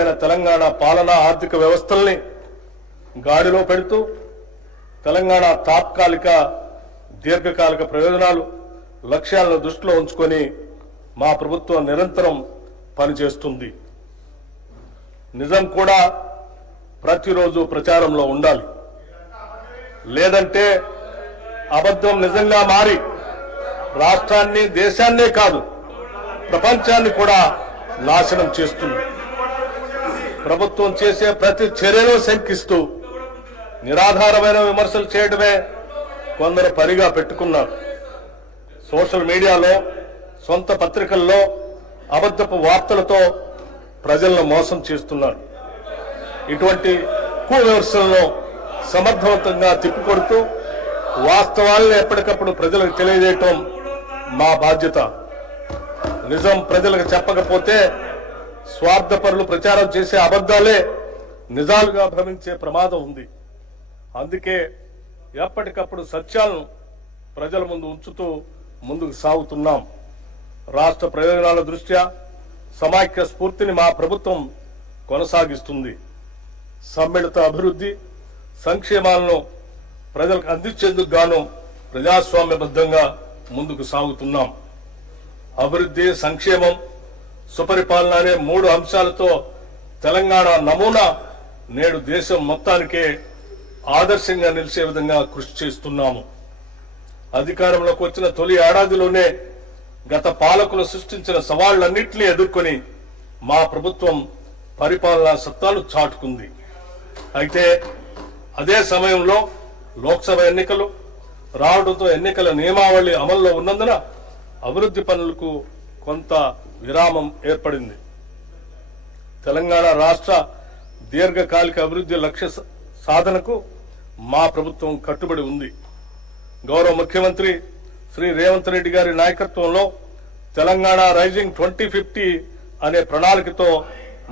సుస్థిరమైన తెలంగాణ పాలనా ఆర్థిక వ్యవస్థల్ని గాడిలో పెడుతూ తెలంగాణ తాత్కాలిక దీర్ఘకాలిక ప్రయోజనాలు లక్ష్యాలను దృష్టిలో ఉంచుకొని మా ప్రభుత్వం నిరంతరం పనిచేస్తుంది. నిజం కూడా ప్రతిరోజు ప్రచారంలో ఉండాలి. లేదంటే అబద్ధం నిజంగా మారి రాష్ట్రాన్ని, దేశాన్నే కాదు ప్రపంచాన్ని కూడా నాశనం చేస్తుంది. ప్రభుత్వం చేసే ప్రతి చర్యలో శంకిస్తూ నిరాధారమైన విమర్శలు చేయడమే కొందరు పనిగా పెట్టుకున్నారు. సోషల్ మీడియాలో, సొంత పత్రికల్లో అబద్ధపు వార్తలతో ప్రజలను మోసం చేస్తున్నారు. ఇటువంటి విమర్శలను సమర్థవంతంగా తిప్పికొడుతూ వాస్తవాలను ఎప్పటికప్పుడు ప్రజలకు తెలియజేయటం మా బాధ్యత. నిజం ప్రజలకు చెప్పకపోతే స్వార్థపరులు ప్రచారం చేసే అబద్ధాలే నిజాలుగా భ్రమించే ప్రమాదం ఉంది. అందుకే ఎప్పటికప్పుడు సత్యాలను ప్రజల ముందు ఉంచుతూ ముందుకు సాగుతున్నాం. రాష్ట్ర ప్రయోజనాల దృష్ట్యా సమైక్య స్ఫూర్తిని మా ప్రభుత్వం కొనసాగిస్తుంది. సమ్మిళిత అభివృద్ధి, సంక్షేమాలను ప్రజలకు అందించేందుకు గాను ప్రజాస్వామ్యబద్ధంగా ముందుకు సాగుతున్నాం. అభివృద్ధి, సంక్షేమం, సుపరిపాలన అనే 3 అంశాలతో తెలంగాణ నమూనా నేడు దేశం మొత్తానికే ఆదర్శంగా నిలిచే విధంగా కృషి చేస్తున్నాము. అధికారంలోకి వచ్చిన తొలి ఏడాదిలోనే గత పాలకులు సృష్టించిన సవాళ్లన్నింటినీ ఎదుర్కొని మా ప్రభుత్వం పరిపాలనా సత్తాలు చాటుకుంది. అయితే అదే సమయంలో లోక్సభ ఎన్నికలు రావడంతో ఎన్నికల నియమావళి అమల్లో ఉన్నందున అభివృద్ధి పనులకు కొంత విరామం ఏర్పడింది. తెలంగాణ రాష్ట్ర దీర్ఘకాలిక అభివృద్ధి లక్ష్య సాధనకు మా ప్రభుత్వం కట్టుబడి ఉంది. గౌరవ ముఖ్యమంత్రి శ్రీ రేవంత్ రెడ్డి గారి నాయకత్వంలో తెలంగాణ రైజింగ్ 2050 అనే ప్రణాళికతో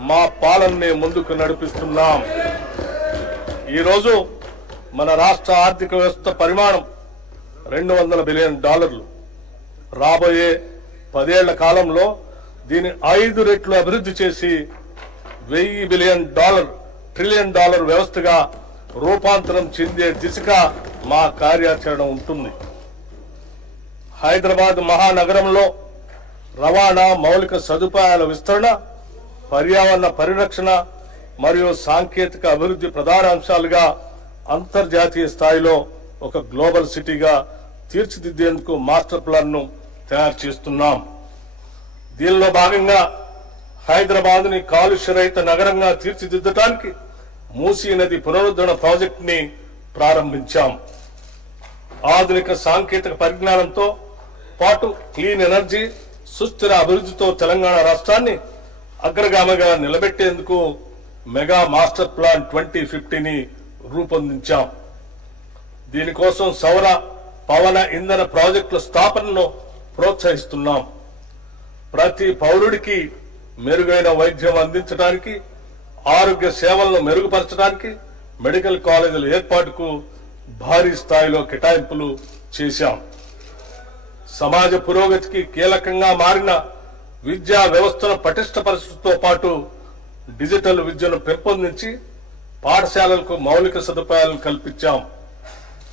మా పాలనని ముందుకు నడిపిస్తున్నాం. ఈరోజు మన రాష్ట్ర ఆర్థిక వ్యవస్థ పరిమాణం $200 బిలియన్. రాబోయే 10 ఏళ్ల కాలంలో దీన్ని 5 రెట్లు అభివృద్ధి చేసి $1000 బిలియన్, ట్రిలియన్ వ్యవస్థగా రూపాంతరం చెందే దిశగా మా కార్యాచరణ ఉంటుంది. హైదరాబాద్ మహానగరంలో రవాణా, మౌలిక సదుపాయాల విస్తరణ, పర్యావరణ పరిరక్షణ మరియు సాంకేతిక అభివృద్ధి ప్రధాన అంశాలుగా అంతర్జాతీయ స్థాయిలో ఒక గ్లోబల్ సిటీగా తీర్చిదిద్దేందుకు మాస్టర్ ప్లాన్ ను తయారు చేస్తున్నాం. దీనిలో భాగంగా హైదరాబాద్ ని కాలుష్యరహిత నగరంగా తీర్చిదిద్దడానికి మూసీ నది పునరుద్ధరణ ప్రాజెక్ట్ ని ప్రారంభించాం. ఆధునిక సాంకేతిక పరిజ్ఞానంతో పాటు క్లీన్ ఎనర్జీ, సుస్థిర అభివృద్ధితో తెలంగాణ రాష్ట్రాన్ని అగ్రగామిగా నిలబెట్టేందుకు మెగా మాస్టర్ ప్లాన్ 2050ని రూపొందించాం. దీనికోసం సౌర, పవన ఇంధన ప్రాజెక్టుల స్థాపనను ప్రోత్సహిస్తున్నాం. ప్రతి పౌరుడికి మెరుగైన వైద్యం అందించడానికి, ఆరోగ్య సేవలను మెరుగుపరచడానికి మెడికల్ కాలేజీల ఏర్పాటుకు భారీ స్థాయిలో కేటాయింపులు చేశాం. సమాజ పురోగతికి కీలకంగా మారిన విద్యా వ్యవస్థను పటిష్టపరచడంతో పాటు డిజిటల్ విద్యను పెంపొందించి పాఠశాలలకు మౌలిక సదుపాయాలను కల్పించాం.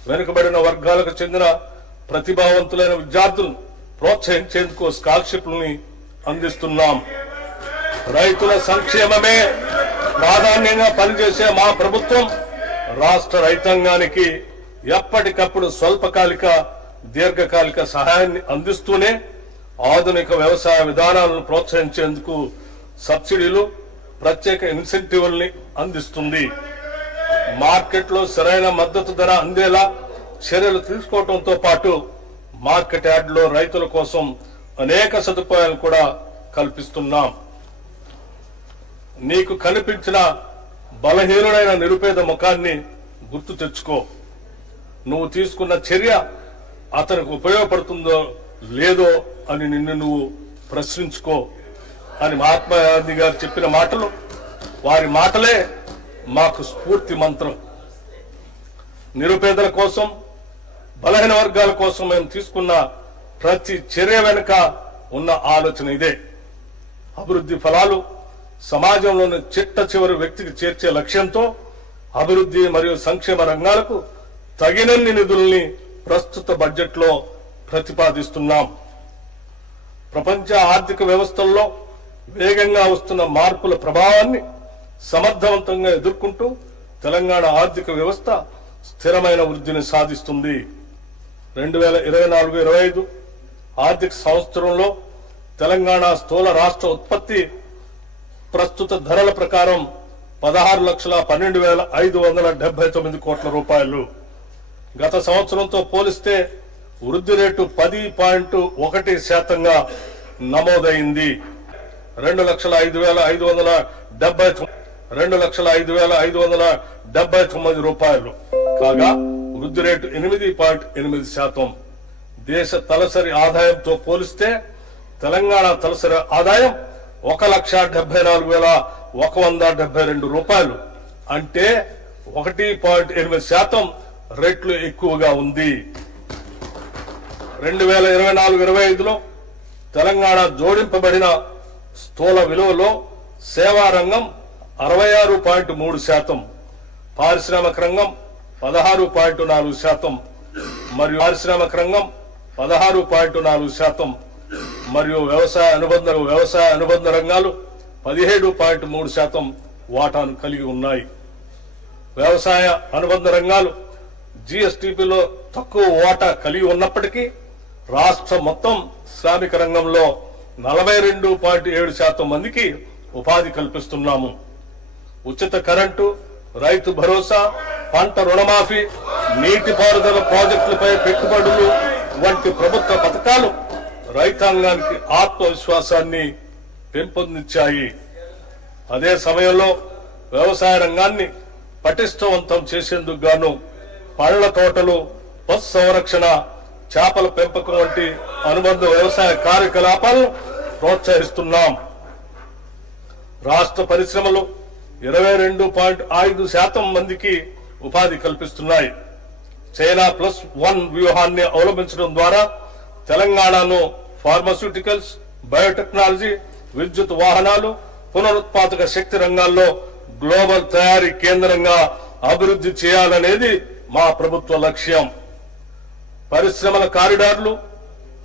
వెనుకబడిన వర్గాలకు చెందిన ప్రతిభావంతులైన విద్యార్థులను ప్రోత్సహించేందుకు స్కాలర్షిప్లని అందిస్తున్నాం. రైతుల సంక్షేమమే ప్రాధాన్యంగా పనిచేసే మా ప్రభుత్వం రాష్ట్ర రైతాంగానికి ఎప్పటికప్పుడు స్వల్పకాలిక, దీర్ఘకాలిక సహాయాన్ని అందిస్తూనే ఆధునిక వ్యవసాయ విధానాలను ప్రోత్సహించేందుకు సబ్సిడీలు, ప్రత్యేక ఇన్సెంటివ్లని అందిస్తుంది. మార్కెట్లో సరైన మద్దతు ధర అందేలా చర్యలు తీసుకోవడంతో పాటు మార్కెట్ యార్డులో రైతుల కోసం అనేక సదుపాయాలు కూడా కల్పిస్తున్నాం. నీకు కనిపించిన బలహీనుడైన నిరుపేద ముఖాన్ని గుర్తు తెచ్చుకో. నువ్వు తీసుకున్న చర్య అతనికి ఉపయోగపడుతుందో లేదో అని నిన్ను నువ్వు ప్రశ్నించుకో అని మహాత్మా గాంధీ గారు చెప్పిన మాటలు, వారి మాటలే మాకు స్ఫూర్తి మంత్రం. నిరుపేదల కోసం, బలహీన వర్గాల కోసం మేము తీసుకున్న ప్రతి చర్య వెనుక ఉన్న ఆలోచన ఇదే. అభివృద్ధి ఫలాలు సమాజంలోని చిట్ట చివరి వ్యక్తికి చేర్చే లక్ష్యంతో అభివృద్ధి మరియు సంక్షేమ రంగాలకు తగినన్ని నిధుల్ని ప్రస్తుత బడ్జెట్లో ప్రతిపాదిస్తున్నాం. ప్రపంచ ఆర్థిక వ్యవస్థల్లో వేగంగా వస్తున్న మార్పుల ప్రభావాన్ని సమర్థవంతంగా ఎదుర్కొంటూ తెలంగాణ ఆర్థిక వ్యవస్థ స్థిరమైన వృద్ధిని సాధిస్తుంది. 2024-25 ఆర్థిక సంవత్సరంలో తెలంగాణ స్థూల రాష్ట్ర ఉత్పత్తి ప్రస్తుత ధరల ప్రకారం 16,12,579 కోట్ల రూపాయలు. గత సంవత్సరంతో పోలిస్తే వృద్ధి రేటు 10.1% నమోదైంది. 2,05,579 రూపాయలు కాగా వృద్ధి రేటు 8.8%. దేశ తలసరి ఆదాయంతో పోలిస్తే తెలంగాణ తలసరి ఆదాయం 1,74,172 రూపాయలు, అంటే 1.8% రెట్లు ఎక్కువగా ఉంది. 2024-25లో తెలంగాణ జోడింపబడిన స్థూల విలువలో సేవా రంగం 66.3%, పారిశ్రామిక రంగం 16.4%, మరియు పారిశ్రామిక రంగం 16.4%, మరియు వ్యవసాయ అనుబంధ రంగాలు 17.3% వాటాను కలిగి ఉన్నాయి. వ్యవసాయ అనుబంధ రంగాలు జీఎస్టీపీలో తక్కువ వాటా కలిగి ఉన్నప్పటికీ రాష్ట్ర మొత్తం శ్రామిక రంగంలో 42.7% మందికి ఉపాధి కల్పిస్తున్నాము. ఉచిత కరెంటు, రైతు భరోసా, పంట రుణమాఫీ, నీటిపారుదల ప్రాజెక్టులపై పెట్టుబడులు వంటి ప్రభుత్వ పథకాలు రైతాంగానికి ఆత్మవిశ్వాసాన్ని పెంపొందించాయి. అదే సమయంలో వ్యవసాయ రంగాన్ని పటిష్టవంతం చేసేందుకు గాను పళ్ల తోటలు, పశు సంరక్షణ, చేపల పెంపకం వంటి అనుబంధ వ్యవసాయ కార్యకలాపాలను ప్రోత్సహిస్తున్నాం. రాష్ట్ర పరిశ్రమలు 22.5% మందికి ఉపాధి కల్పిస్తున్నాయి. చైనా +1 వ్యూహాన్ని అవలంబించడం ద్వారా తెలంగాణను ఫార్మాస్యూటికల్స్, బయోటెక్నాలజీ, విద్యుత్ వాహనాలు, పునరుత్పాదక శక్తి రంగాల్లో గ్లోబల్ తయారీ కేంద్రంగా అభివృద్ధి చేయాలనేది మా ప్రభుత్వ లక్ష్యం. పరిశ్రమల కారిడార్లు,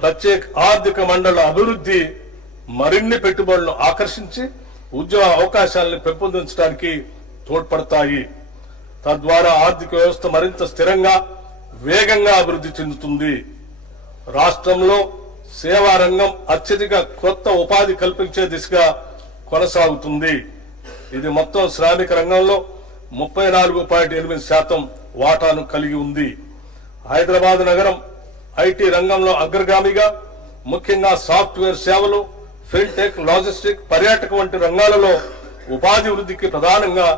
ప్రత్యేక ఆర్థిక మండళ్ల అభివృద్ధి మరిన్ని పెట్టుబడులను ఆకర్షించి ఉద్యోగ అవకాశాలను పెంపొందించడానికి తోడ్పడతాయి. తద్వారా ఆర్థిక వ్యవస్థ మరింత స్థిరంగా, వేగంగా అభివృద్ధి చెందుతుంది. రాష్ట్రంలో సేవా రంగం అత్యధిక కొత్త ఉపాధి కల్పించే దిశగా కొనసాగుతుంది. ఇది మొత్తం శ్రామిక రంగంలో 34.8% వాటాను కలిగి ఉంది. హైదరాబాద్ నగరం ఐటీ రంగంలో అగ్రగామిగా, ముఖ్యంగా సాఫ్ట్వేర్ సేవలు, ఫిన్టెక్, లాజిస్టిక్, పర్యాటక వంటి రంగాలలో ఉపాధి వృద్ధికి ప్రధానంగా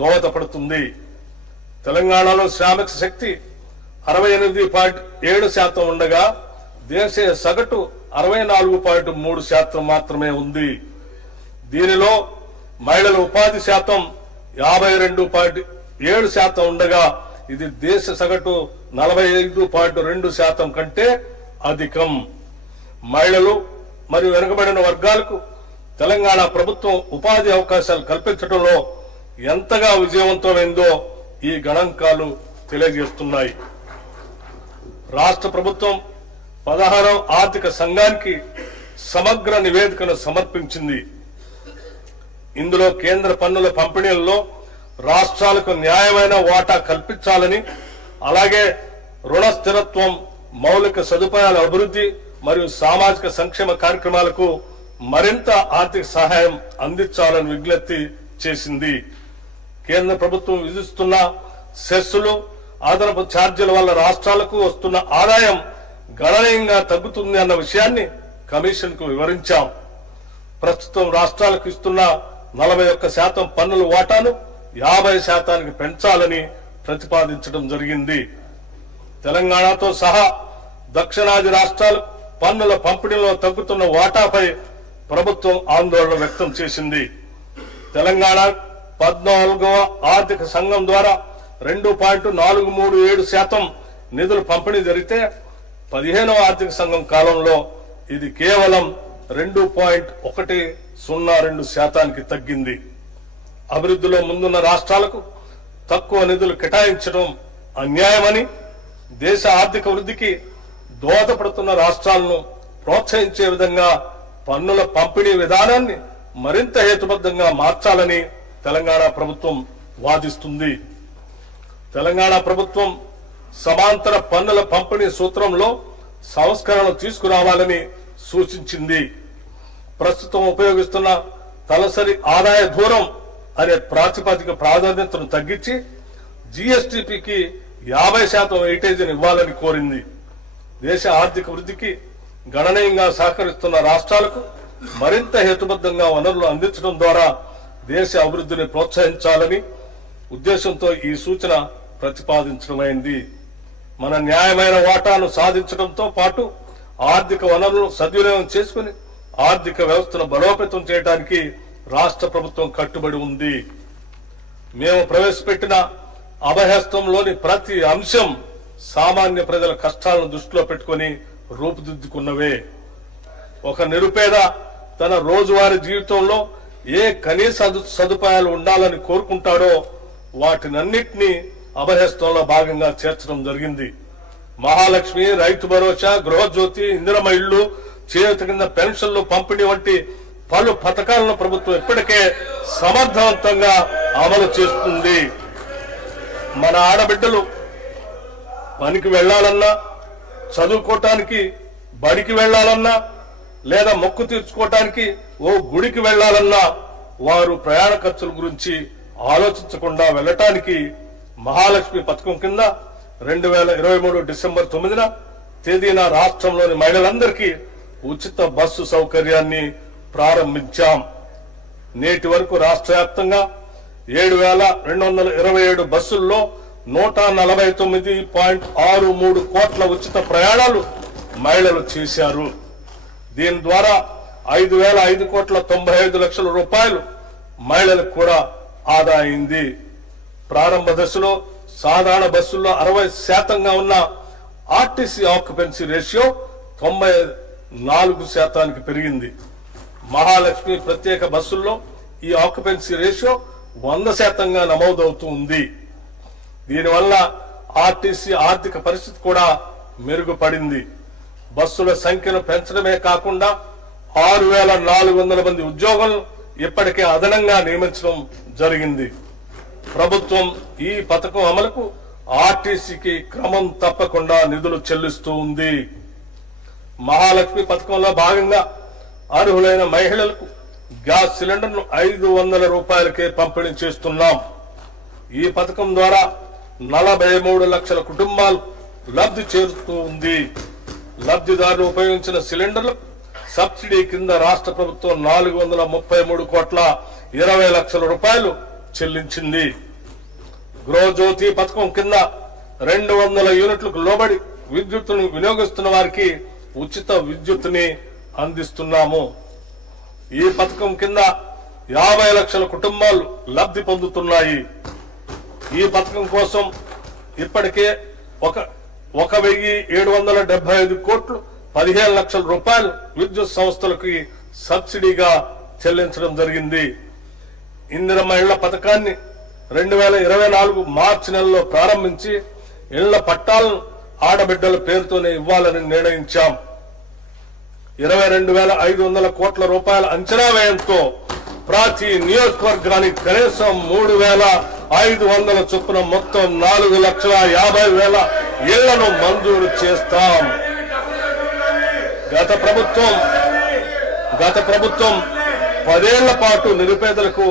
దోహదపడుతుంది. తెలంగాణలో శ్రామిక శక్తి 68.7% ఉండగా దేశీయ సగటు 64.3% మాత్రమే ఉంది. దీనిలో మహిళల ఉపాధి శాతం 52.7% ఉండగా ఇది దేశ సగటు 45.2% కంటే అధికం. మహిళలు మరియు వెనుకబడిన వర్గాలకు తెలంగాణ ప్రభుత్వం ఉపాధి అవకాశాలు కల్పించడంలో ఎంతగా విజయవంతమైందో ఈ గణాంకాలు తెలియజేస్తున్నాయి. రాష్ట్ర ప్రభుత్వం 16వ ఆర్థిక సంఘానికి సమగ్ర నివేదికను సమర్పించింది. ఇందులో కేంద్ర పన్నుల పంపిణీల్లో రాష్ట్రాలకు న్యాయమైన వాటా కల్పించాలని, అలాగే రుణ స్థిరత్వం, మౌలిక సదుపాయాల అభివృద్ధి మరియు సామాజిక సంక్షేమ కార్యక్రమాలకు మరింత ఆర్థిక సహాయం అందించాలని విజ్ఞప్తి చేసింది. కేంద్ర ప్రభుత్వం విధిస్తున్న సెస్సులు, అదనపు ఛార్జీల వల్ల రాష్ట్రాలకు వస్తున్న ఆదాయం గణనీయంగా తగ్గుతుంది అన్న విషయాన్ని కమిషన్ కు వివరించాం. ప్రస్తుతం రాష్ట్రాలకు ఇస్తున్న 41% పన్నుల వాటాను 50% పెంచాలని ప్రతిపాదించడం జరిగింది. తెలంగాణతో సహా దక్షిణాది రాష్ట్రాలు పన్నుల పంపిణీలో తగ్గుతున్న వాటాపై ప్రభుత్వం ఆందోళన వ్యక్తం చేసింది. తెలంగాణ 14వ ఆర్థిక సంఘం ద్వారా 2.437% నిధులు పంపిణీ జరిగితే 15వ ఆర్థిక సంఘం కాలంలో ఇది కేవలం 2.1 0.02% తగ్గింది. అభివృద్ధిలో ముందున్న రాష్ట్రాలకు తక్కువ నిధులు కేటాయించడం అన్యాయమని, దేశ ఆర్థిక వృద్ధికి దోహదపడుతున్న రాష్ట్రాలను ప్రోత్సహించే విధంగా పన్నుల పంపిణీ విధానాన్ని మరింత హేతుబద్ధంగా మార్చాలని తెలంగాణ ప్రభుత్వం వాదిస్తుంది. తెలంగాణ ప్రభుత్వం సమాంతర పన్నుల పంపిణీ సూత్రంలో సంస్కరణలు తీసుకురావాలని సూచించింది. ప్రస్తుతం ఉపయోగిస్తున్న తలసరి ఆదాయ దూరం అనే ప్రాతిపదిక ప్రాధాన్యతను తగ్గించి జీఎస్టీపీకి 50% వెయిటేజీని ఇవ్వాలని కోరింది. దేశ ఆర్థిక వృద్ధికి గణనీయంగా సహకరిస్తున్న రాష్ట్రాలకు మరింత హేతుబద్ధంగా వనరులు అందించడం ద్వారా దేశ అభివృద్ధిని ప్రోత్సహించాలని ఉద్దేశంతో ఈ సూచన ప్రతిపాదించడమైంది. మన న్యాయమైన వాటాను సాధించడంతో పాటు ఆర్థిక వనరులను సద్వినియోగం చేసుకుని ఆర్థిక వ్యవస్థను బలోపేతం చేయడానికి రాష్ట్ర ప్రభుత్వం కట్టుబడి ఉంది. మేము ప్రవేశపెట్టిన అభయహస్తంలోని ప్రతి అంశం సామాన్య ప్రజల కష్టాలను దృష్టిలో పెట్టుకుని రూపుదిద్దుకున్నవే. ఒక నిరుపేద తన రోజువారీ జీవితంలో ఏ కనీస సదుపాయాలు ఉండాలని కోరుకుంటాడో వాటినన్నింటినీ అభయహస్తంలో భాగంగా చేర్చడం జరిగింది. మహాలక్ష్మి, రైతు భరోసా, గృహజ్యోతి, ఇందిరమ్మ ఇళ్లు, చేయూత కింద పెన్షన్లు పంపిణీ వంటి పలు పథకాలను ప్రభుత్వం ఇప్పటికే సమర్థవంతంగా అమలు చేస్తుంది. మన ఆడబిడ్డలు పనికి వెళ్లాలన్నా, చదువుకోవటానికి బడికి వెళ్లాలన్నా, లేదా మొక్కు తీర్చుకోవటానికి ఓ గుడికి వెళ్లాలన్నా వారు ప్రయాణ ఖర్చుల గురించి ఆలోచించకుండా వెళ్లటానికి మహాలక్ష్మి పథకం కింద 2023 డిసెంబర్ 9న తేదీన రాష్ట్రంలోని మహిళలందరికీ ఉచిత బస్సు సౌకర్యాన్ని ప్రారంభించాం. నేటి వరకు రాష్ట్ర వ్యాప్తంగా 7,227 బస్సుల్లో 149.63 కోట్ల ఉచిత ప్రయాణాలు మహిళలు చేశారు. దీని ద్వారా 5,595 రూపాయలు మహిళలకు కూడా ఆదా అయింది. ప్రారంభ దశలో సాధారణ బస్సుల్లో 60% ఉన్న ఆర్టీసీ ఆక్యుపెన్సీ రేషియో 94% పెరిగింది. మహాలక్ష్మి ప్రత్యేక బస్సుల్లో ఈ ఆక్యుపెన్సీ రేషియో 100% నమోదవుతూ ఉంది. దీనివల్ల ఆర్టీసీ ఆర్థిక పరిస్థితి కూడా మెరుగుపడింది. బస్సుల సంఖ్యను పెంచడమే కాకుండా 6,400 మంది ఉద్యోగులను ఇప్పటికే అదనంగా నియమించడం జరిగింది. ప్రభుత్వం ఈ పథకం అమలుకు ఆర్టీసీకి క్రమం తప్పకుండా నిధులు చెల్లిస్తూ ఉంది. మహాలక్ష్మి పథకంలో భాగంగా అర్హులైన మహిళలకు గ్యాస్ సిలిండర్ను 500 రూపాయలకే పంపిణీ చేస్తున్నాం. ఈ పథకం ద్వారా 43 లక్షల కుటుంబాలు లబ్ధి చేరుతూ ఉంది. లబ్ధిదారులు ఉపయోగించిన సిలిండర్లకు సబ్సిడీ కింద రాష్ట్ర ప్రభుత్వం 433.20 కోట్ల చెల్లించింది. గృహజ్యోతి పథకం కింద 200 యూనిట్లకు లోబడి విద్యుత్తును వినియోగిస్తున్న వారికి ఉచిత విద్యుత్తుని అందిస్తున్నాము. ఈ పథకం కింద 50 లక్షల కుటుంబాలు లబ్ధి పొందుతున్నాయి. ఈ పథకం కోసం ఇప్పటికే 1,775 కోట్లు 15 లక్షల రూపాయలు విద్యుత్ సంస్థలకి సబ్సిడీగా చెల్లించడం జరిగింది. ఇందిరమ్మ ఇళ్ల పథకాన్ని 2024 మార్చి నెలలో ప్రారంభించి ఇళ్ల పట్టాలను ఆడబిడ్డల పేరుతోనే ఇవ్వాలని నిర్ణయించాం. 22,500 కోట్ల రూపాయల అంచనా వ్యయంతో ప్రతి నియోజకవర్గానికి కనీసం 3,500 చొప్పున మొత్తం 4,50,000 ఇళ్లను మంజూరు చేస్తాం. గత ప్రభుత్వం 10 ఏళ్ల పాటు నిరుపేదలకు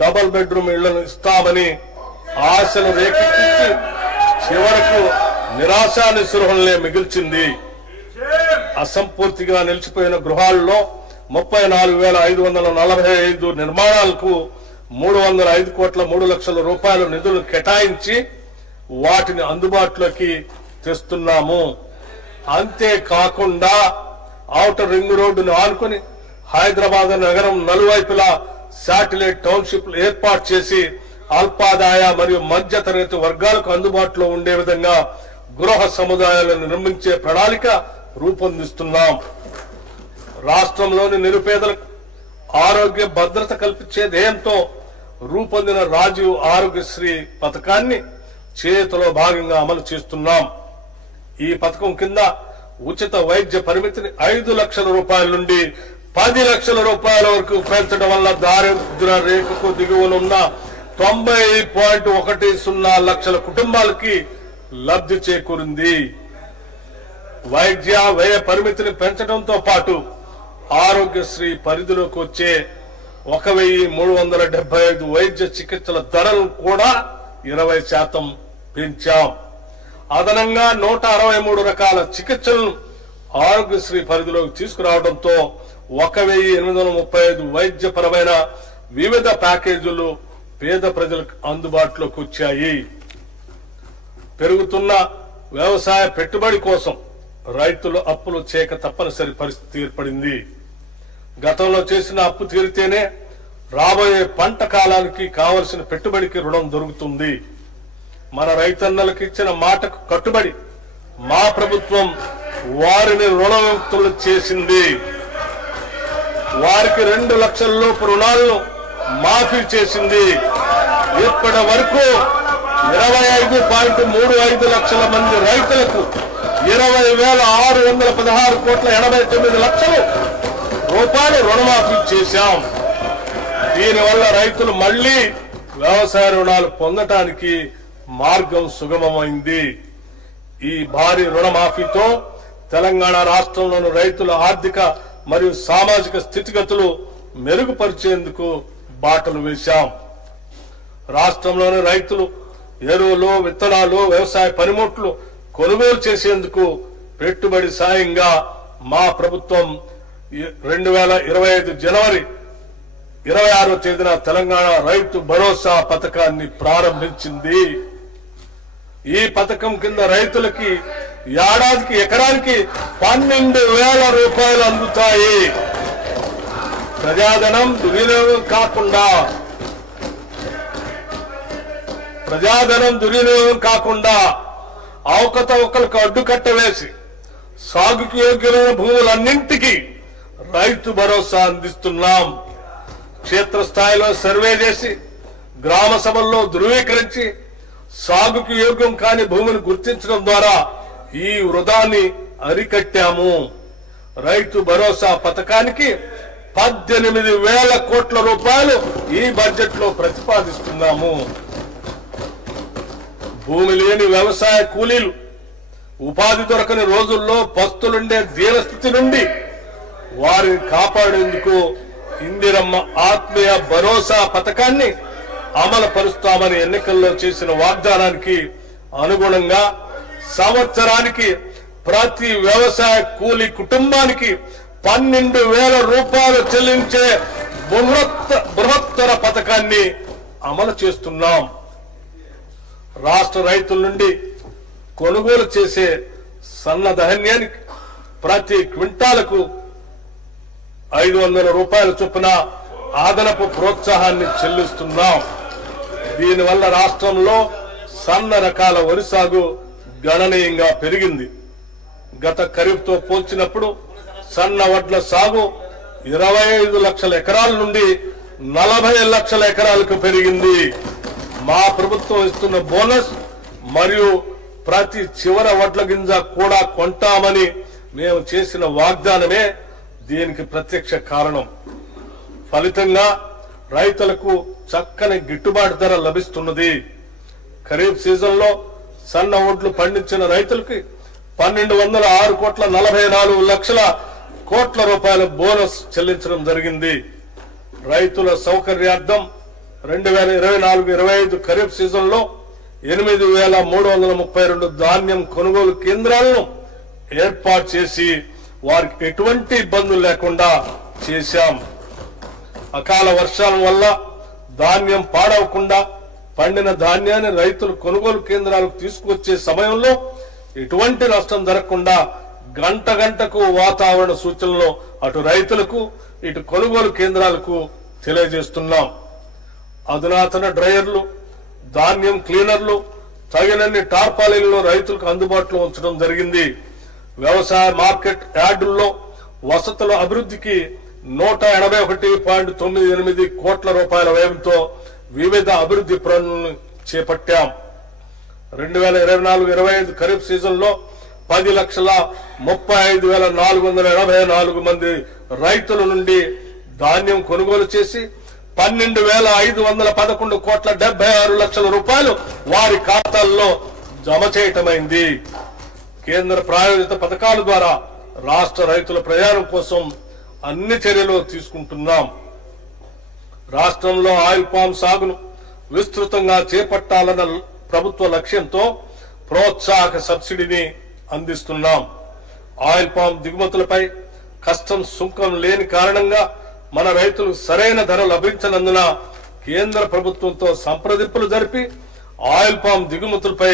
డబుల్ బెడ్రూమ్ ఇళ్లను ఇస్తామని ఆశలు రేకెత్తించి చివరకు నిరాశా నిస్పృహలనే మిగిల్చింది. అసంపూర్తిగా నిలిచిపోయిన గృహాల్లో 34,545 నిర్మాణాలకు 305 కోట్ల 3 లక్షల రూపాయల నిధులు కేటాయించి వాటిని అందుబాటులోకి తెస్తున్నాము. అంతేకాకుండా ఔటర్ రింగ్ రోడ్డును ఆనుకుని హైదరాబాద్ నగరం నలువైపులా శాటిలైట్ టౌన్షిప్లు ఏర్పాటు చేసి అల్పాదాయ మరియు మధ్య తరగతి వర్గాలకు అందుబాటులో ఉండే విధంగా గృహ సముదాయాలను నిర్మించే ప్రణాళిక రూపొందిస్తున్నాం. రాష్ట్రంలోని నిరుపేదలకు ఆరోగ్య భద్రత కల్పించే ధ్యేయంతో రూపొందిన రాజీవ్ ఆరోగ్యశ్రీ పథకాన్ని చేతిలో భాగంగా అమలు చేస్తున్నాం. ఈ పథకం కింద ఉచిత వైద్య పరిమితిని 5 లక్షల రూపాయల నుండి 10 లక్షల రూపాయల వరకు పెంచడం వల్ల దారిద్ర్య రేఖకు దిగువనున్న 90.10 లక్షల కుటుంబాలకి లబ్ధి చేకూరింది. వైద్య వ్యయ పరిమితిని పెంచడంతో పాటు ఆరోగ్యశ్రీ పరిధిలోకి వచ్చే 1375 వైద్య చికిత్సల ధరలను కూడా 20% పెంచాం. అదనంగా 163 రకాల చికిత్సలను ఆరోగ్యశ్రీ పరిధిలోకి తీసుకురావడంతో 1835 వైద్యపరమైన వివిధ ప్యాకేజీలు పేద ప్రజలకు అందుబాటులోకి వచ్చాయి. పెరుగుతున్న వ్యవసాయ పెట్టుబడి కోసం రైతులు అప్పులు చేయక తప్పనిసరి పరిస్థితి ఏర్పడింది. గతంలో చేసిన అప్పు తీరితేనే రాబోయే పంట కాలానికి కావలసిన పెట్టుబడికి రుణం దొరుకుతుంది. మన రైతన్నలకు ఇచ్చిన మాటకు కట్టుబడి మా ప్రభుత్వం వారిని రుణముక్తులు చేసింది. వారికి 2 లక్షల లోపు రుణాలను మాఫీ చేసింది. ఇప్పటి వరకు 25.35 లక్షల మంది రైతులకు 20,616,89 రూపాయలు రుణమాఫీ చేశాం. దీనివల్ల రైతులు మళ్లీ వ్యవసాయ రుణాలు పొందటానికి మార్గం సుగమమైంది. ఈ భారీ రుణమాఫీతో తెలంగాణ రాష్ట్రంలోని రైతుల ఆర్థిక మరియు సామాజిక స్థితిగతులు మెరుగుపరిచేందుకు బాటలు వేశాం. రాష్ట్రంలోని రైతులు ఎరువులు, విత్తనాలు, వ్యవసాయ పనిముట్లు కొనుగోలు చేసేందుకు పెట్టుబడి సాయంగా మా ప్రభుత్వం 2025 జనవరి 26వ తేదీన తెలంగాణ రైతు భరోసా పథకాన్ని ప్రారంభించింది. ఈ పథకం కింద రైతులకి ఏడాదికి ఎకరానికి 12,000 రూపాయలు అందుతాయి. ప్రజాధనం దుర్వినియోగం కాకుండా అవకతవకలకు అడ్డుకట్ట వేసి సాగుకు యోగ్యమైన భూములన్నింటికీ రైతు భరోసా అందిస్తున్నాం. క్షేత్రస్థాయిలో సర్వే చేసి గ్రామ సభల్లో ధృవీకరించి సాగుకు యోగ్యం కాని భూమిని గుర్తించడం ద్వారా ఈ వృధాన్ని అరికట్టాము. రైతు భరోసా పథకానికి 18,000 కోట్ల రూపాయలు ఈ బడ్జెట్ లో ప్రతిపాదిస్తున్నాము. భూమి లేని వ్యవసాయ కూలీలు ఉపాధి దొరకని రోజుల్లో పస్తులుండే దీనస్థితి నుండి వారిని కాపాడేందుకు ఇందిరమ్మ ఆత్మీయ భరోసా పథకాన్ని అమలు పరుస్తామని ఎన్నికల్లో చేసిన వాగ్దానానికి అనుగుణంగా సంవత్సరానికి ప్రతి వ్యవసాయ కూలీ కుటుంబానికి 12,000 రూపాయలు చెల్లించే బృహత్తర పథకాన్ని అమలు చేస్తున్నాం. రాష్ట్ర రైతుల నుండి కొనుగోలు చేసే సన్న ధాన్యానికి ప్రతి క్వింటాలకు 500 రూపాయల చొప్పున అదనపు ప్రోత్సాహాన్ని చెల్లిస్తున్నాం. దీనివల్ల రాష్ట్రంలో సన్న రకాల వరి సాగు గణనీయంగా పెరిగింది. గత ఖరీఫ్తో పోల్చినప్పుడు సన్న వడ్ల సాగు 25 లక్షల ఎకరాల నుండి 40 లక్షల ఎకరాలకు పెరిగింది. మా ప్రభుత్వం ఇస్తున్న బోనస్ మరియు ప్రతి చివర వడ్ల గింజ కూడా కొంటామని మేము చేసిన వాగ్దానమే దీనికి ప్రత్యక్ష కారణం. ఫలితంగా రైతులకు చక్కని గిట్టుబాటు ధర లభిస్తున్నది. ఖరీఫ్ సీజన్ లో సన్న వడ్లు పండించిన రైతులకి 1,206,44 కోట్ల రూపాయల బోనస్ చెల్లించడం జరిగింది. రైతుల సౌకర్యార్థం 2024-25 ఖరీఫ్ సీజన్ లో 8,332 ధాన్యం కొనుగోలు కేంద్రాలను ఏర్పాటు చేసి వారికి ఎటువంటి ఇబ్బందులు లేకుండా చేశాం. అకాల వర్షాల వల్ల ధాన్యం పాడవకుండా పండిన ధాన్యాన్ని రైతులు కొనుగోలు కేంద్రాలకు తీసుకువచ్చే సమయంలో ఎటువంటి నష్టం జరగకుండా గంటకు వాతావరణ సూచనలు అటు రైతులకు ఇటు కొనుగోలు కేంద్రాలకు తెలియజేస్తున్నాం. అధునాతన డ్రైయర్లు, ధాన్యం క్లీనర్లు, తగినన్ని టార్పాలిన్లు రైతులకు అందుబాటులో ఉంచడం జరిగింది. వ్యవసాయ మార్కెట్ యార్డుల్లో వసతుల అభివృద్ధికి 181.98 కోట్ల రూపాయల వ్యయంతో వివిధ అభివృద్ధి పనులను చేపట్టాం. 2024-25 ఖరీఫ్ సీజన్ లో 10,35,484 మంది రైతుల నుండి ధాన్యం కొనుగోలు చేసి 12,511 కోట్ల 76 లక్షల రూపాయలు వారి ఖాతాల్లో జమ చేయటమైంది. కేంద్ర ప్రాయోజిత పథకాల ద్వారా రాష్ట్ర రైతుల ప్రయాణం కోసం అన్ని చర్యలు తీసుకుంటున్నాం. రాష్ట్రంలో ఆయిల్ పామ్ సాగును విస్తృతంగా చేపట్టాలన్న ప్రభుత్వ లక్ష్యంతో ప్రోత్సాహక సబ్సిడీని అందిస్తున్నాం. ఆయిల్ పామ్ దిగుమతులపై కస్టమ్స్ సుంకం లేని కారణంగా మన రైతులు సరైన ధర లభించనందున కేంద్ర ప్రభుత్వంతో సంప్రదింపులు జరిపి ఆయిల్ పామ్ దిగుమతులపై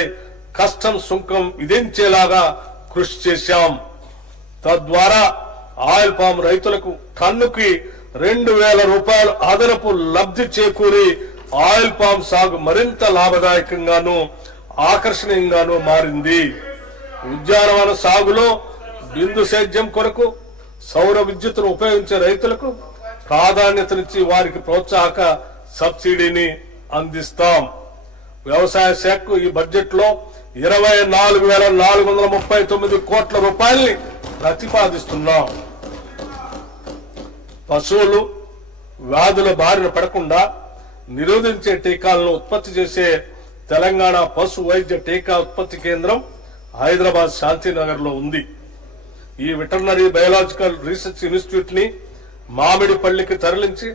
కస్టమ్స్ సుంకం విధించేలాగా కృషి చేశాం. తద్వారా ఆయిల్ పామ్ రైతులకు టన్నుకి 2,000 రూపాయలు అదనపు లబ్ధి చేకూరి ఆయిల్ పామ్ సాగు మరింత లాభదాయకంగాను ఆకర్షణీయంగాను మారింది. ఉద్యానవన సాగులో బిందు సేద్యం కొరకు సౌర విద్యుత్తును ఉపయోగించే రైతులకు ప్రాధాన్యతనిచ్చి వారికి ప్రోత్సాహక సబ్సిడీని అందిస్తాం. వ్యవసాయ శాఖకు ఈ బడ్జెట్ లో 24,439 కోట్ల రూపాయల్ని ప్రతిపాదిస్తున్నాం. పశువులు వ్యాధుల బారిన పడకుండా నిరోధించే టీకాలను ఉత్పత్తి చేసే తెలంగాణ పశు వైద్య టీకా ఉత్పత్తి కేంద్రం హైదరాబాద్ శాంతినగర్ లో ఉంది. ఈ వెటర్నరీ బయోలాజికల్ రీసెర్చ్ ఇన్స్టిట్యూట్ ని మామిడిపల్లికి తరలించి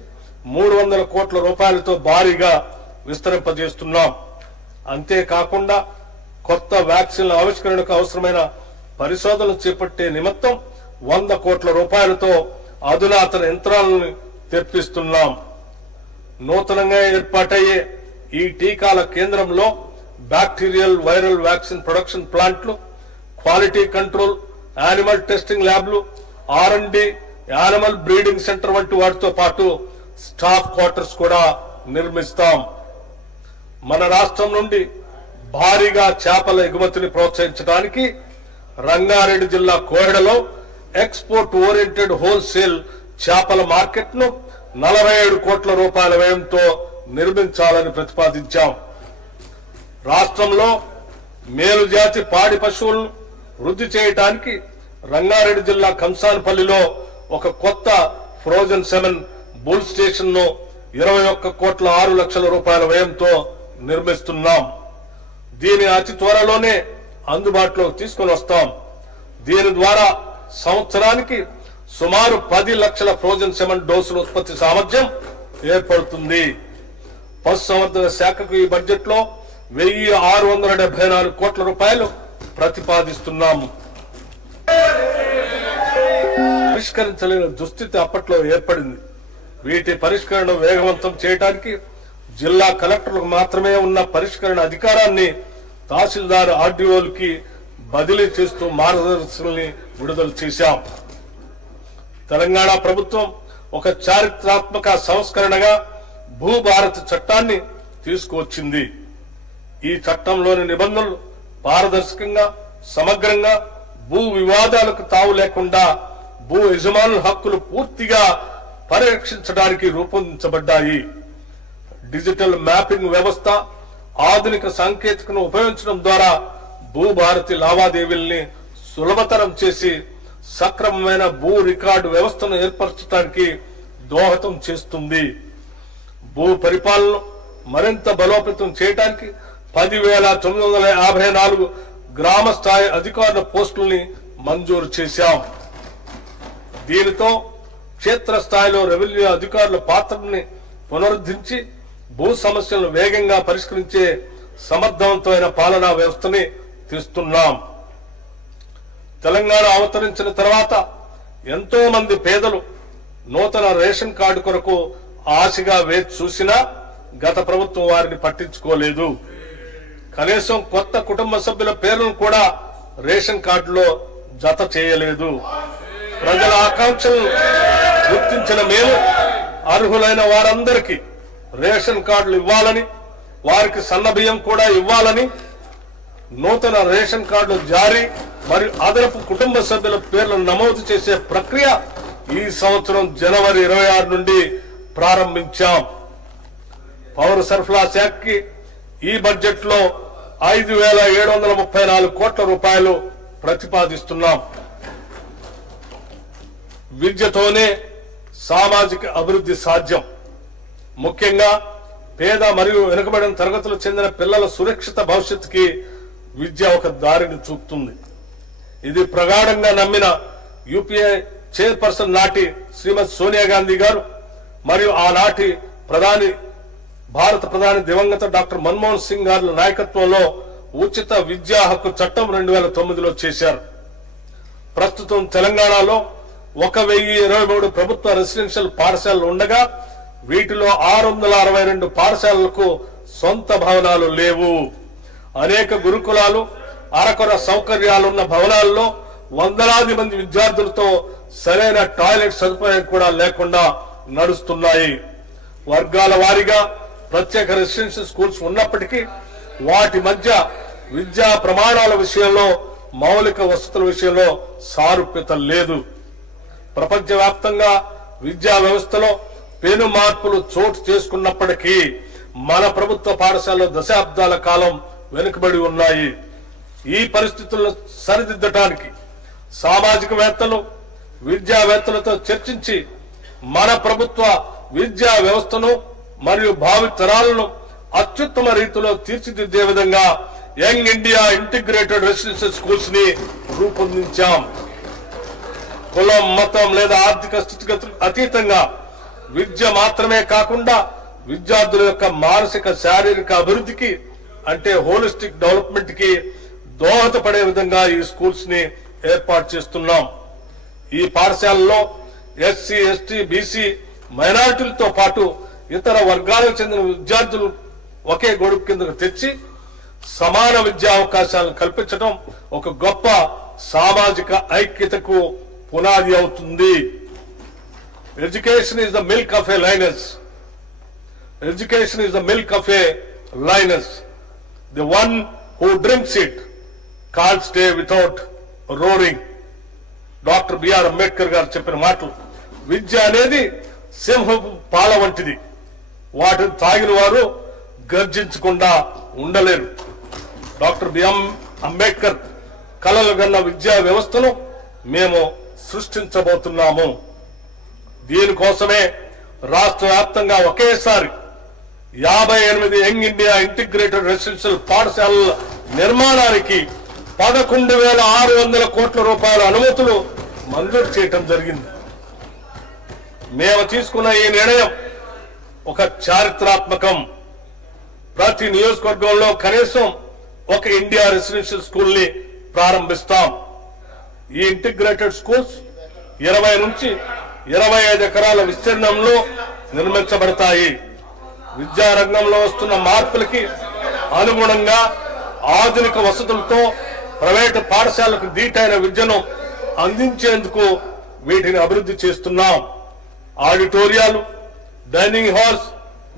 300 కోట్ల రూపాయలతో భారీగా విస్తరింపజేస్తున్నాం. అంతేకాకుండా కొత్త వ్యాక్సిన్ల ఆవిష్కరణకు అవసరమైన పరిశోధనలు చేపట్టే నిమిత్తం 100 కోట్ల రూపాయలతో అధునాతన యంత్రాలను తెప్పిస్తున్నాం. నూతనంగా ఏర్పాటయ్యే ఈ టీకాల కేంద్రంలో బ్యాక్టీరియల్ వైరల్ వ్యాక్సిన్ ప్రొడక్షన్ ప్లాంట్లు, క్వాలిటీ కంట్రోల్, యానిమల్ టెస్టింగ్ ల్యాబ్లు, R&D, యానిమల్ బ్రీడింగ్ సెంటర్ వంటి వాటితో పాటు స్టాఫ్ క్వార్టర్స్ కూడా నిర్మిస్తాం. మన రాష్ట్రం నుండి భారీగా చేపల ఎగుమతిని ప్రోత్సహించడానికి రంగారెడ్డి జిల్లా కోహెడలో ఎక్స్పోర్ట్ ఓరియంటెడ్ హోల్సేల్ చేపల మార్కెట్ ను 47 కోట్ల రూపాయల వ్యయంతో నిర్మించాలని ప్రతిపాదించాం. రాష్ట్రంలో మేలు జాతి పాడి పశువులను వృద్ధి చేయడానికి రంగారెడ్డి జిల్లా కంసానపల్లిలో ఒక కొత్త ఫ్రోజన్ సెమెన్ బుల్ స్టేషన్ ను 21 కోట్ల 6 లక్షల రూపాయల వ్యయంతో నిర్మిస్తున్నాం. దీని అతి త్వరలోనే అందుబాటులోకి తీసుకుని వస్తాం. దీని ద్వారా సంవత్సరానికి సుమారు 10 లక్షల ఫ్రోజన్ సెమెన్ డోసుల ఉత్పత్తి సామర్థ్యం ఏర్పడుతుంది. పశుసంవర్ధక శాఖకు ఈ బడ్జెట్ లో 1,674 కోట్ల రూపాయలు ప్రతిపాదిస్తున్నాము. పరిష్కరించలేని దుస్థితి అప్పట్లో ఏర్పడింది. వీటి పరిష్కరణ వేగవంతం చేయడానికి జిల్లా కలెక్టర్లకు మాత్రమే ఉన్న పరిష్కరణ అధికారాన్ని తహసీల్దార్ ఆర్డీఓలకి బదిలీ చేస్తూ మార్గదర్శకాలని విడుదల చేశాం. తెలంగాణ ప్రభుత్వం ఒక చారిత్రాత్మక సంస్కరణగా భూభారతి చట్టాన్ని తీసుకువచ్చింది. ఈ చట్టంలోని నిబంధనలు పారదర్శకంగా, సమగ్రంగా, భూ వివాదాలకు తావు లేకుండా భూ యజమానుల హక్కులు పూర్తిగా పరిరక్షించడానికి రూపొందించబడ్డాయి. డిజిటల్ మ్యాపింగ్ వ్యవస్థ, ఆధునిక సాంకేతికను ఉపయోగించడం ద్వారా భూభారతి లావాదేవీల్ని సులభతరం చేసి సక్రమమైన భూ రికార్డు వ్యవస్థను ఏర్పరచడానికి దోహదం చేస్తుంది. భూ పరిపాలన మరింత బలోపేతం చేయడానికి 10,954 గ్రామ స్థాయి అధికారుల పోస్టుల్ని మంజూరు చేశాం. దీనితో క్షేత్రస్థాయిలో రెవెన్యూ అధికారుల పాత్రని పునరుద్ధరించి భూ సమస్యలను వేగంగా పరిష్కరించే సమర్థవంతమైన పాలనా వ్యవస్థని తెస్తున్నాం. తెలంగాణ అవతరించిన తర్వాత ఎంతో మంది పేదలు నూతన రేషన్ కార్డు కొరకు ఆశగా వేచి చూసినా గత ప్రభుత్వం వారిని పట్టించుకోలేదు. కనీసం కొత్త కుటుంబ సభ్యుల పేర్లను కూడా రేషన్ కార్డులో జత చేయలేదు. ప్రజల ఆకాంక్షలు గుర్తించిన మేము అర్హులైన వారందరికీ రేషన్ కార్డులు ఇవ్వాలని, వారికి సన్నబియ్యం కూడా ఇవ్వాలని, నూతన రేషన్ కార్డులు జారీ మరియు అదనపు కుటుంబ సభ్యుల పేర్లను నమోదు చేసే ప్రక్రియ ఈ సంవత్సరం జనవరి 26 నుండి ప్రారంభించాం. పౌర సరఫరా శాఖకి ఈ బడ్జెట్ లో 5,734 కోట్ల రూపాయలు ప్రతిపాదిస్తున్నాం. విద్యతోనే సామాజిక అభివృద్ధి సాధ్యం. ముఖ్యంగా పేద మరియు వెనుకబడిన తరగతులకు చెందిన పిల్లల సురక్షిత భవిష్యత్తుకి విద్య ఒక దారిని చూపుతుంది. ఇది ప్రగాఢంగా నమ్మిన యూపీఏ చైర్పర్సన్ నాటి శ్రీమతి సోనియా గాంధీ గారు మరియు ఆనాటి భారత ప్రధాని దివంగత డాక్టర్ మన్మోహన్ సింగ్ గారి నాయకత్వంలో ఉచిత విద్యా హక్కు చట్టం 2009లో చేశారు. ప్రస్తుతం తెలంగాణలో 1,023 ప్రభుత్వ రెసిడెన్షియల్ పాఠశాలలు ఉండగా వీటిలో 662 పాఠశాలలకు సొంత భవనాలు లేవు. అనేక గురుకులాలు అరకొర సౌకర్యాలున్న భవనాల్లో వందలాది మంది విద్యార్థులతో సరైన టాయిలెట్ సదుపాయం కూడా లేకుండా నడుస్తున్నాయి. వర్గాల వారీగా ప్రత్యేక రెసిడెన్షియల్ స్కూల్స్ ఉన్నప్పటికీ వాటి మధ్య విద్యా ప్రమాణాల విషయంలో మౌలిక వసతుల విషయంలో సారూప్యత లేదు. ప్రపంచవ్యాప్తంగా విద్యా వ్యవస్థలో పెను మార్పులు చోటు చేసుకున్నప్పటికీ మన ప్రభుత్వ పాఠశాలలో దశాబ్దాల కాలం వెనుకబడి ఉన్నాయి. ఈ పరిస్థితులను సరిదిద్దటానికి సామాజికవేత్తలు విద్యావేత్తలతో చర్చించి మన ప్రభుత్వ విద్యా వ్యవస్థను మరియు భావితరాలను అత్యుత్తమ రీతిలో తీర్చిదిద్దే విధంగా young India integrated residential schools ని రూపొందించాం. కులం, మతం లేదా ఆర్థిక స్థితిగతులకు అతీతంగా విద్య మాత్రమే కాకుండా విద్యార్థుల యొక్క మానసిక శారీరక అభివృద్ధికి అంటే హోలిస్టిక్ డెవలప్మెంట్ కి దోహదపడే విధంగా ఈ స్కూల్స్ ని ఏర్పాటు చేస్తున్నాం. ఈ పాఠశాలలో ఎస్సీ, ఎస్టీ, బీసీ, మైనారిటీలతో పాటు ఇతర వర్గాలకు చెందిన విద్యార్థులు ఒకే గొడుగు కిందకు తెచ్చి సమాన విద్యా అవకాశాలను కల్పించడం ఒక గొప్ప సామాజిక ఐక్యతకు పునాది అవుతుంది. Education is the milk of a lioness. Education is the milk of a lioness. The one who drinks it can't stay without roaring. Doctor B R Ambedkar garu చెప్పిన మాటలు. విద్య అనేది సింహపు పాల వంటిది. వాటిని తాగిన వారు గర్జించకుండా ఉండలేరు. డాక్టర్ బిఎం అంబేద్కర్ కలలు గన్న విద్యా వ్యవస్థను మేము సృష్టించబోతున్నాము. దీనికోసమే రాష్ట్ర వ్యాప్తంగా ఒకేసారి 58 యంగ్ ఇండియా ఇంటిగ్రేటెడ్ రెసిడెన్షియల్ పాఠశాలల నిర్మాణానికి 11,600 కోట్ల రూపాయల అనుమతులు మంజూరు చేయటం జరిగింది. మేము తీసుకున్న ఈ నిర్ణయం ఒక చారిత్రాత్మకం. ప్రతి నియోజకవర్గంలో కనీసం ఒక ఇండియా రెసిడెన్షియల్ స్కూల్ ని ప్రారంభిస్తాం. ఈ ఇంటిగ్రేటెడ్ స్కూల్స్ 20 నుంచి 25 ఎకరాల విస్తీర్ణంలో నిర్మించబడతాయి. విద్యారంగంలో వస్తున్న మార్పులకి అనుగుణంగా ఆధునిక వసతులతో ప్రైవేటు పాఠశాలకు దీటైన విద్యను అందించేందుకు వీటిని అభివృద్ధి చేస్తున్నాం. ఆడిటోరియాలు, dining halls,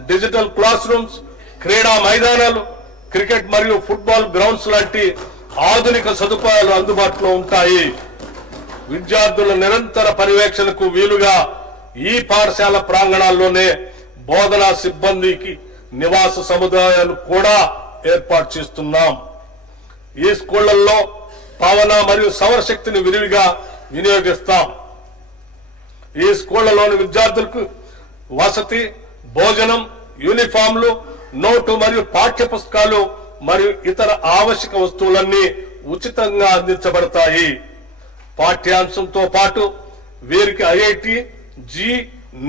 digital classrooms, క్రీడా మైదానాలు, క్రికెట్ మరియు ఫుట్బాల్ గ్రౌండ్స్ లాంటి ఆధునిక సదుపాయాలు అందుబాటులో ఉంటాయి. విద్యార్థుల నిరంతర పర్యవేక్షణకు వీలుగా ఈ పాఠశాల ప్రాంగణాల్లోనే బోధనా సిబ్బందికి నివాస సముదాయాలు కూడా ఏర్పాటు చేస్తున్నాం. ఈ స్కూళ్లలో పవన మరియు సౌరశక్తిని విరివిగా వినియోగిస్తాం. ఈ స్కూళ్లలోని విద్యార్థులకు వసతి, భోజనం, యూనిఫామ్లు, నోటు మరియు పాఠ్య పుస్తకాలు మరియు ఇతర ఆవశ్యక వస్తువులన్నీ ఉచితంగా అందించబడతాయి. పాఠ్యాంశంతో పాటు వీరికి ఐఐటి,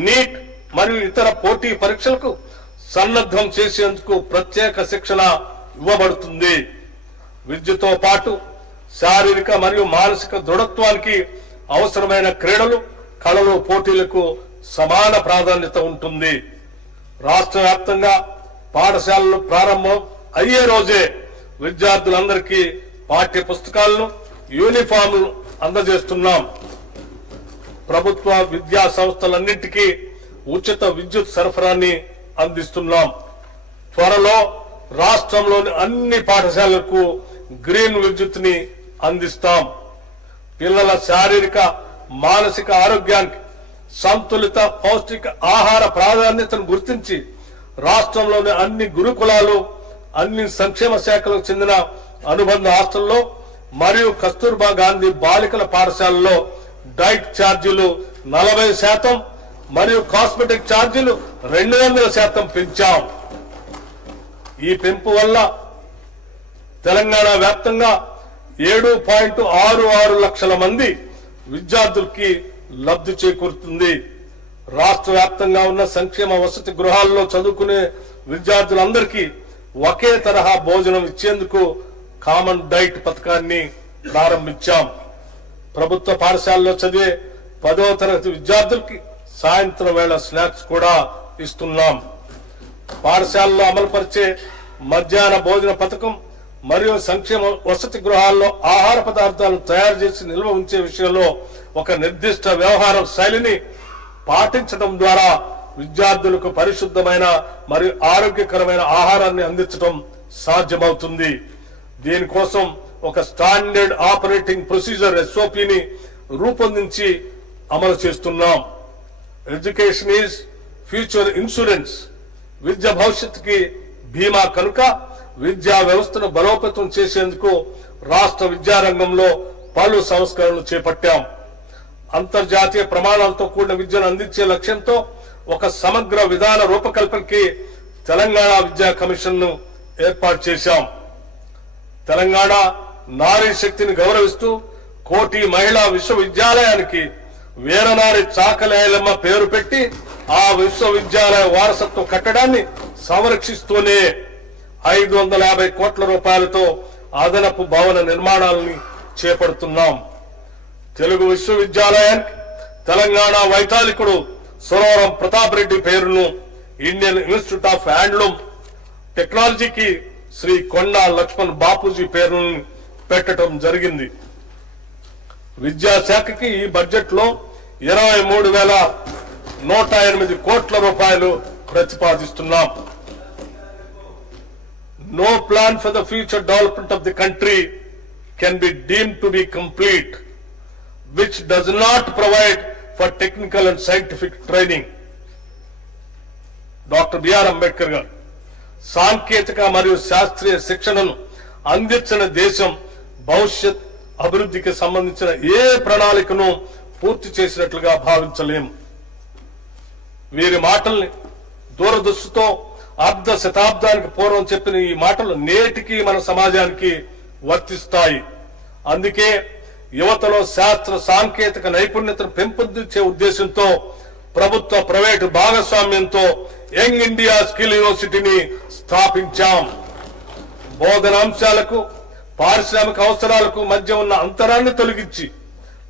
నీట్ మరియు ఇతర పోటీ పరీక్షలకు సన్నద్ధం చేసేందుకు ప్రత్యేక శిక్షణ ఇవ్వబడుతుంది. విద్యతో పాటు శారీరక మరియు మానసిక దృఢత్వానికి అవసరమైన క్రీడలు, కళలు, పోటీలకు సమాన ప్రాధాన్యత ఉంటుంది. రాష్ట్ర వ్యాప్తంగా పాఠశాలలు ప్రారంభం అయ్యే రోజే విద్యార్థులందరికీ పాఠ్య పుస్తకాలను, యూనిఫామ్లు అందజేస్తున్నాం. ప్రభుత్వ విద్యా సంస్థలన్నింటికీ ఉచిత విద్యుత్ సరఫరాని అందిస్తున్నాం. త్వరలో రాష్ట్రంలోని అన్ని పాఠశాలలకు గ్రీన్ విద్యుత్ ని అందిస్తాం. పిల్లల శారీరక, మానసిక ఆరోగ్యానికి సంతులిత పౌష్టిక ఆహార ప్రాధాన్యతను గుర్తించి రాష్ట్రంలోని అన్ని గురుకులాలు, అన్ని సంక్షేమ శాఖలకు చెందిన అనుబంధ హాస్టల్లో మరియు కస్తూర్బా గాంధీ బాలికల పాఠశాలలో డైట్ ఛార్జీలు 40% మరియు కాస్మెటిక్ ఛార్జీలు 200% పెంచాం. ఈ పెంపు వల్ల తెలంగాణ వ్యాప్తంగా 7.66 లక్షల మంది విద్యార్థులకి లబ్ధి చేకూరుతుంది. రాష్ట్ర వ్యాప్తంగా ఉన్న సంక్షేమ వసతి గృహాల్లో చదువుకునే విద్యార్థులందరికీ ఒకే తరహా భోజనం ఇచ్చేందుకు కామన్ డైట్ పథకాన్ని ప్రారంభించాం. ప్రభుత్వ పాఠశాలలో చదివే 10వ తరగతి విద్యార్థులకి సాయంత్రం వేళ స్నాక్స్ కూడా ఇస్తున్నాం. పాఠశాలలో అమలుపరిచే మధ్యాహ్న భోజన పథకం మరియు సంక్షేమ వసతి గృహాల్లో ఆహార పదార్థాలను తయారు చేసి నిల్వ ఉంచే విషయంలో ఒక నిర్దిష్ట వ్యవహార శైలిని పాటించడం ద్వారా విద్యార్థులకు పరిశుద్ధమైన మరియు ఆరోగ్యకరమైన ఆహారాన్ని అందించడం సాధ్యమవుతుంది. దీనికోసం ఒక స్టాండర్డ్ ఆపరేటింగ్ ప్రొసీజర్ SOPని రూపొందించి అమలు చేస్తున్నాం. Education is future insurance. విద్య భవిష్యత్తుకి బీమా కనుక విద్యా వ్యవస్థను బలోపేతం చేసేందుకు రాష్ట్ర విద్యారంగంలో పలు సంస్కరణలు చేపట్టాం. అంతర్జాతీయ ప్రమాణాలతో కూడిన విద్యను అందించే లక్ష్యంతో ఒక సమగ్ర విధాన రూపకల్పనకి తెలంగాణ విద్యా కమిషన్ ను ఏర్పాటు చేశాం. తెలంగాణ నారీ శక్తిని గౌరవిస్తూ కోటి మహిళా విశ్వవిద్యాలయానికి వీరనారి చాకలేయలమ్మ పేరు పెట్టి ఆ విశ్వవిద్యాలయ వారసత్వ కట్టడాన్ని సంరక్షిస్తూనే 550 కోట్ల రూపాయలతో అదనపు భవన నిర్మాణాలని చేపడుతున్నాం. తెలుగు విశ్వవిద్యాలయానికి తెలంగాణ వైతాళికుడు సురవరం ప్రతాప్ రెడ్డి పేరును ఇండియన్ ఇన్స్టిట్యూట్ ఆఫ్ హ్యాండ్లూమ్ టెక్నాలజీకి శ్రీ కొండా లక్ష్మణ్ బాపూజీ పేరును పెట్టడం జరిగింది. విద్యాశాఖకి ఈ బడ్జెట్ లో 23,108 కోట్ల రూపాయలు ప్రతిపాదిస్తున్నాం. No plan for the future development of the country can be deemed to be complete, which does not provide for technical and scientific training. Dr. B.R. Ambedkar garu సాంకేతిక మరియు శాస్త్రీయ శిక్షణను అందించిన దేశం భవిష్యత్ అభివృద్ధికి సంబంధించిన ఏ ప్రణాళికను పూర్తి చేసినట్లుగా భావించలేం. వీరి మాటల్ని దూరదృష్టితో అర్ధ శతాబ్దానికి పూర్వం చెప్పిన ఈ మాటలు నేటికి మన సమాజానికి వర్తిస్తాయి. అందుకే యువతలో శాస్త్ర సాంకేతిక నైపుణ్యతను పెంపొందించే ఉద్దేశంతో ప్రభుత్వ ప్రైవేటు భాగస్వామ్యంతో యంగ్ ఇండియా స్కిల్ యూనివర్సిటీని స్థాపించాం. బోధన అంశాలకు పారిశ్రామిక అవసరాలకు మధ్య ఉన్న అంతరాన్ని తొలగించి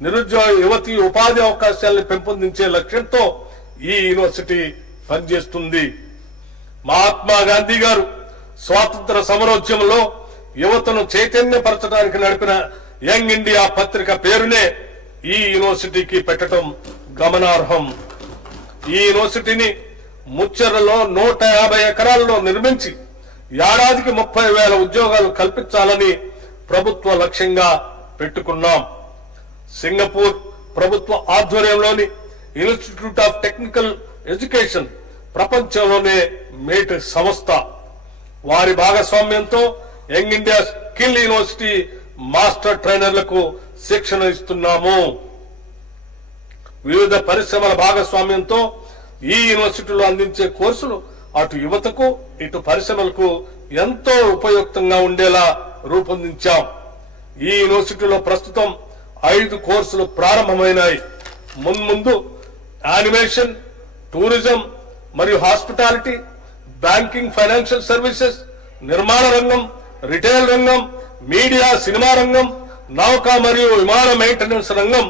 నిరుద్యోగ యువతి ఉపాధి అవకాశాలను పెంపొందించే లక్ష్యంతో ఈ యూనివర్సిటీ పనిచేస్తుంది. మహాత్మా గాంధీ గారు స్వాతంత్ర సమరోద్యమంలో యువతను చైతన్యపరచడానికి నడిపిన యంగ్ ఇండియా పత్రిక పేరునే ఈ యూనివర్సిటీకి పెట్టడం గమనార్హం. ఈ యూనివర్సిటీని ముచ్చెర్లలో 150 ఎకరాల్లో నిర్మించి ఏడాదికి 30,000 ఉద్యోగాలు కల్పించాలని ప్రభుత్వ లక్ష్యంగా పెట్టుకున్నాం. సింగపూర్ ప్రభుత్వ ఆధ్వర్యంలోని ఇన్స్టిట్యూట్ ఆఫ్ టెక్నికల్ ఎడ్యుకేషన్ ప్రపంచంలోనే మేటి సంస్థ. వారి భాగస్వామ్యంతో young India skill university master ట్రైనర్లకు శిక్షణ ఇస్తున్నాము. వివిధ పరిశ్రమల భాగస్వామ్యంతో ఈ యూనివర్సిటీలో అందించే కోర్సులు అటు యువతకు ఇటు పరిశ్రమలకు ఎంతో ఉపయుక్తంగా ఉండేలా రూపొందించాం. ఈ యూనివర్సిటీలో ప్రస్తుతం 5 కోర్సులు ప్రారంభమైనాయి. మున్ముందు యానిమేషన్, టూరిజం మరియు హాస్పిటాలిటీ, బ్యాంకింగ్, ఫైనాన్షియల్ సర్వీసెస్, నిర్మాణ రంగం, రిటైల్ రంగం, మీడియా, సినిమా రంగం, నౌకా మరియు విమాన మెయింటెనెన్స్ రంగం,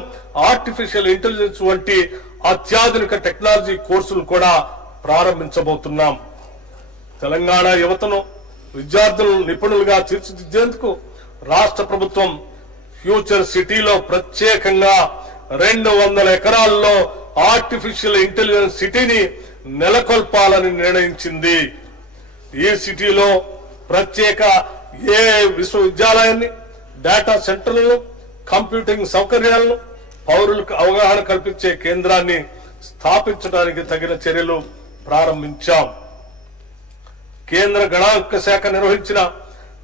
ఆర్టిఫిషియల్ ఇంటెలిజెన్స్ వంటి అత్యాధునిక టెక్నాలజీ కోర్సులు కూడా ప్రారంభించబోతున్నాం. తెలంగాణ యువతను విద్యార్థులను నిపుణులుగా తీర్చిదిద్దేందుకు రాష్ట్ర ప్రభుత్వం ఫ్యూచర్ సిటీలో ప్రత్యేకంగా 200 ఎకరాల్లో ఆర్టిఫిషియల్ ఇంటెలిజెన్స్ సిటీని నెలకొల్పాలని నిర్ణయించింది. ఈ సిటీలో ప్రత్యేక AI విశ్వవిద్యాలయాన్ని, డేటా సెంటర్లను, కంప్యూటింగ్ సౌకర్యాలను, పౌరులకు అవగాహన కల్పించే కేంద్రాన్ని స్థాపించడానికి తగిన చర్యలు ప్రారంభించాం. కేంద్ర గణాంక శాఖ నిర్వహించిన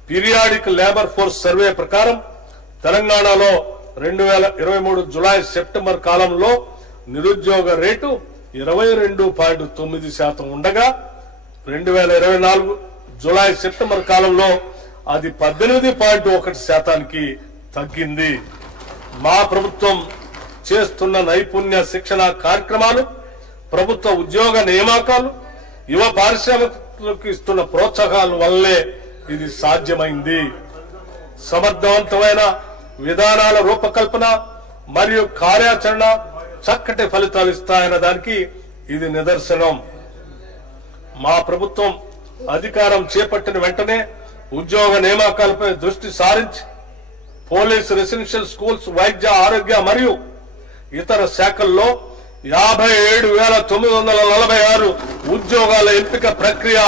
పీరియాడిక్ లేబర్ ఫోర్స్ సర్వే ప్రకారం తెలంగాణలో 2023 జులై సెప్టెంబర్ కాలంలో నిరుద్యోగ రేటు 22.9% ఉండగా 2024 జులై సెప్టెంబర్ కాలంలో అది 18.1%కి తగ్గింది. మా ప్రభుత్వం చేస్తున్న నైపుణ్య శిక్షణ కార్యక్రమాలు, ప్రభుత్వ ఉద్యోగ నియామకాలు, యువ పారిశ్రామికులకు ఇస్తున్న ప్రోత్సాహాల వల్లే ఇది సాధ్యమైంది. సమర్థవంతమైన విధానాల రూపకల్పన మరియు కార్యాచరణ చక్కటి ఫలితాలు ఇస్తాయన్న దానికి ఇది నిదర్శనం. మా ప్రభుత్వం అధికారం చేపట్టిన వెంటనే ఉద్యోగ నియామకాలపై దృష్టి సారించి పోలీస్, రెసిడెన్షియల్ స్కూల్స్, వైద్య, ఆరోగ్య మరియు ఇతర శాఖల్లో 57,946 ఉద్యోగాల ఎంపిక ప్రక్రియ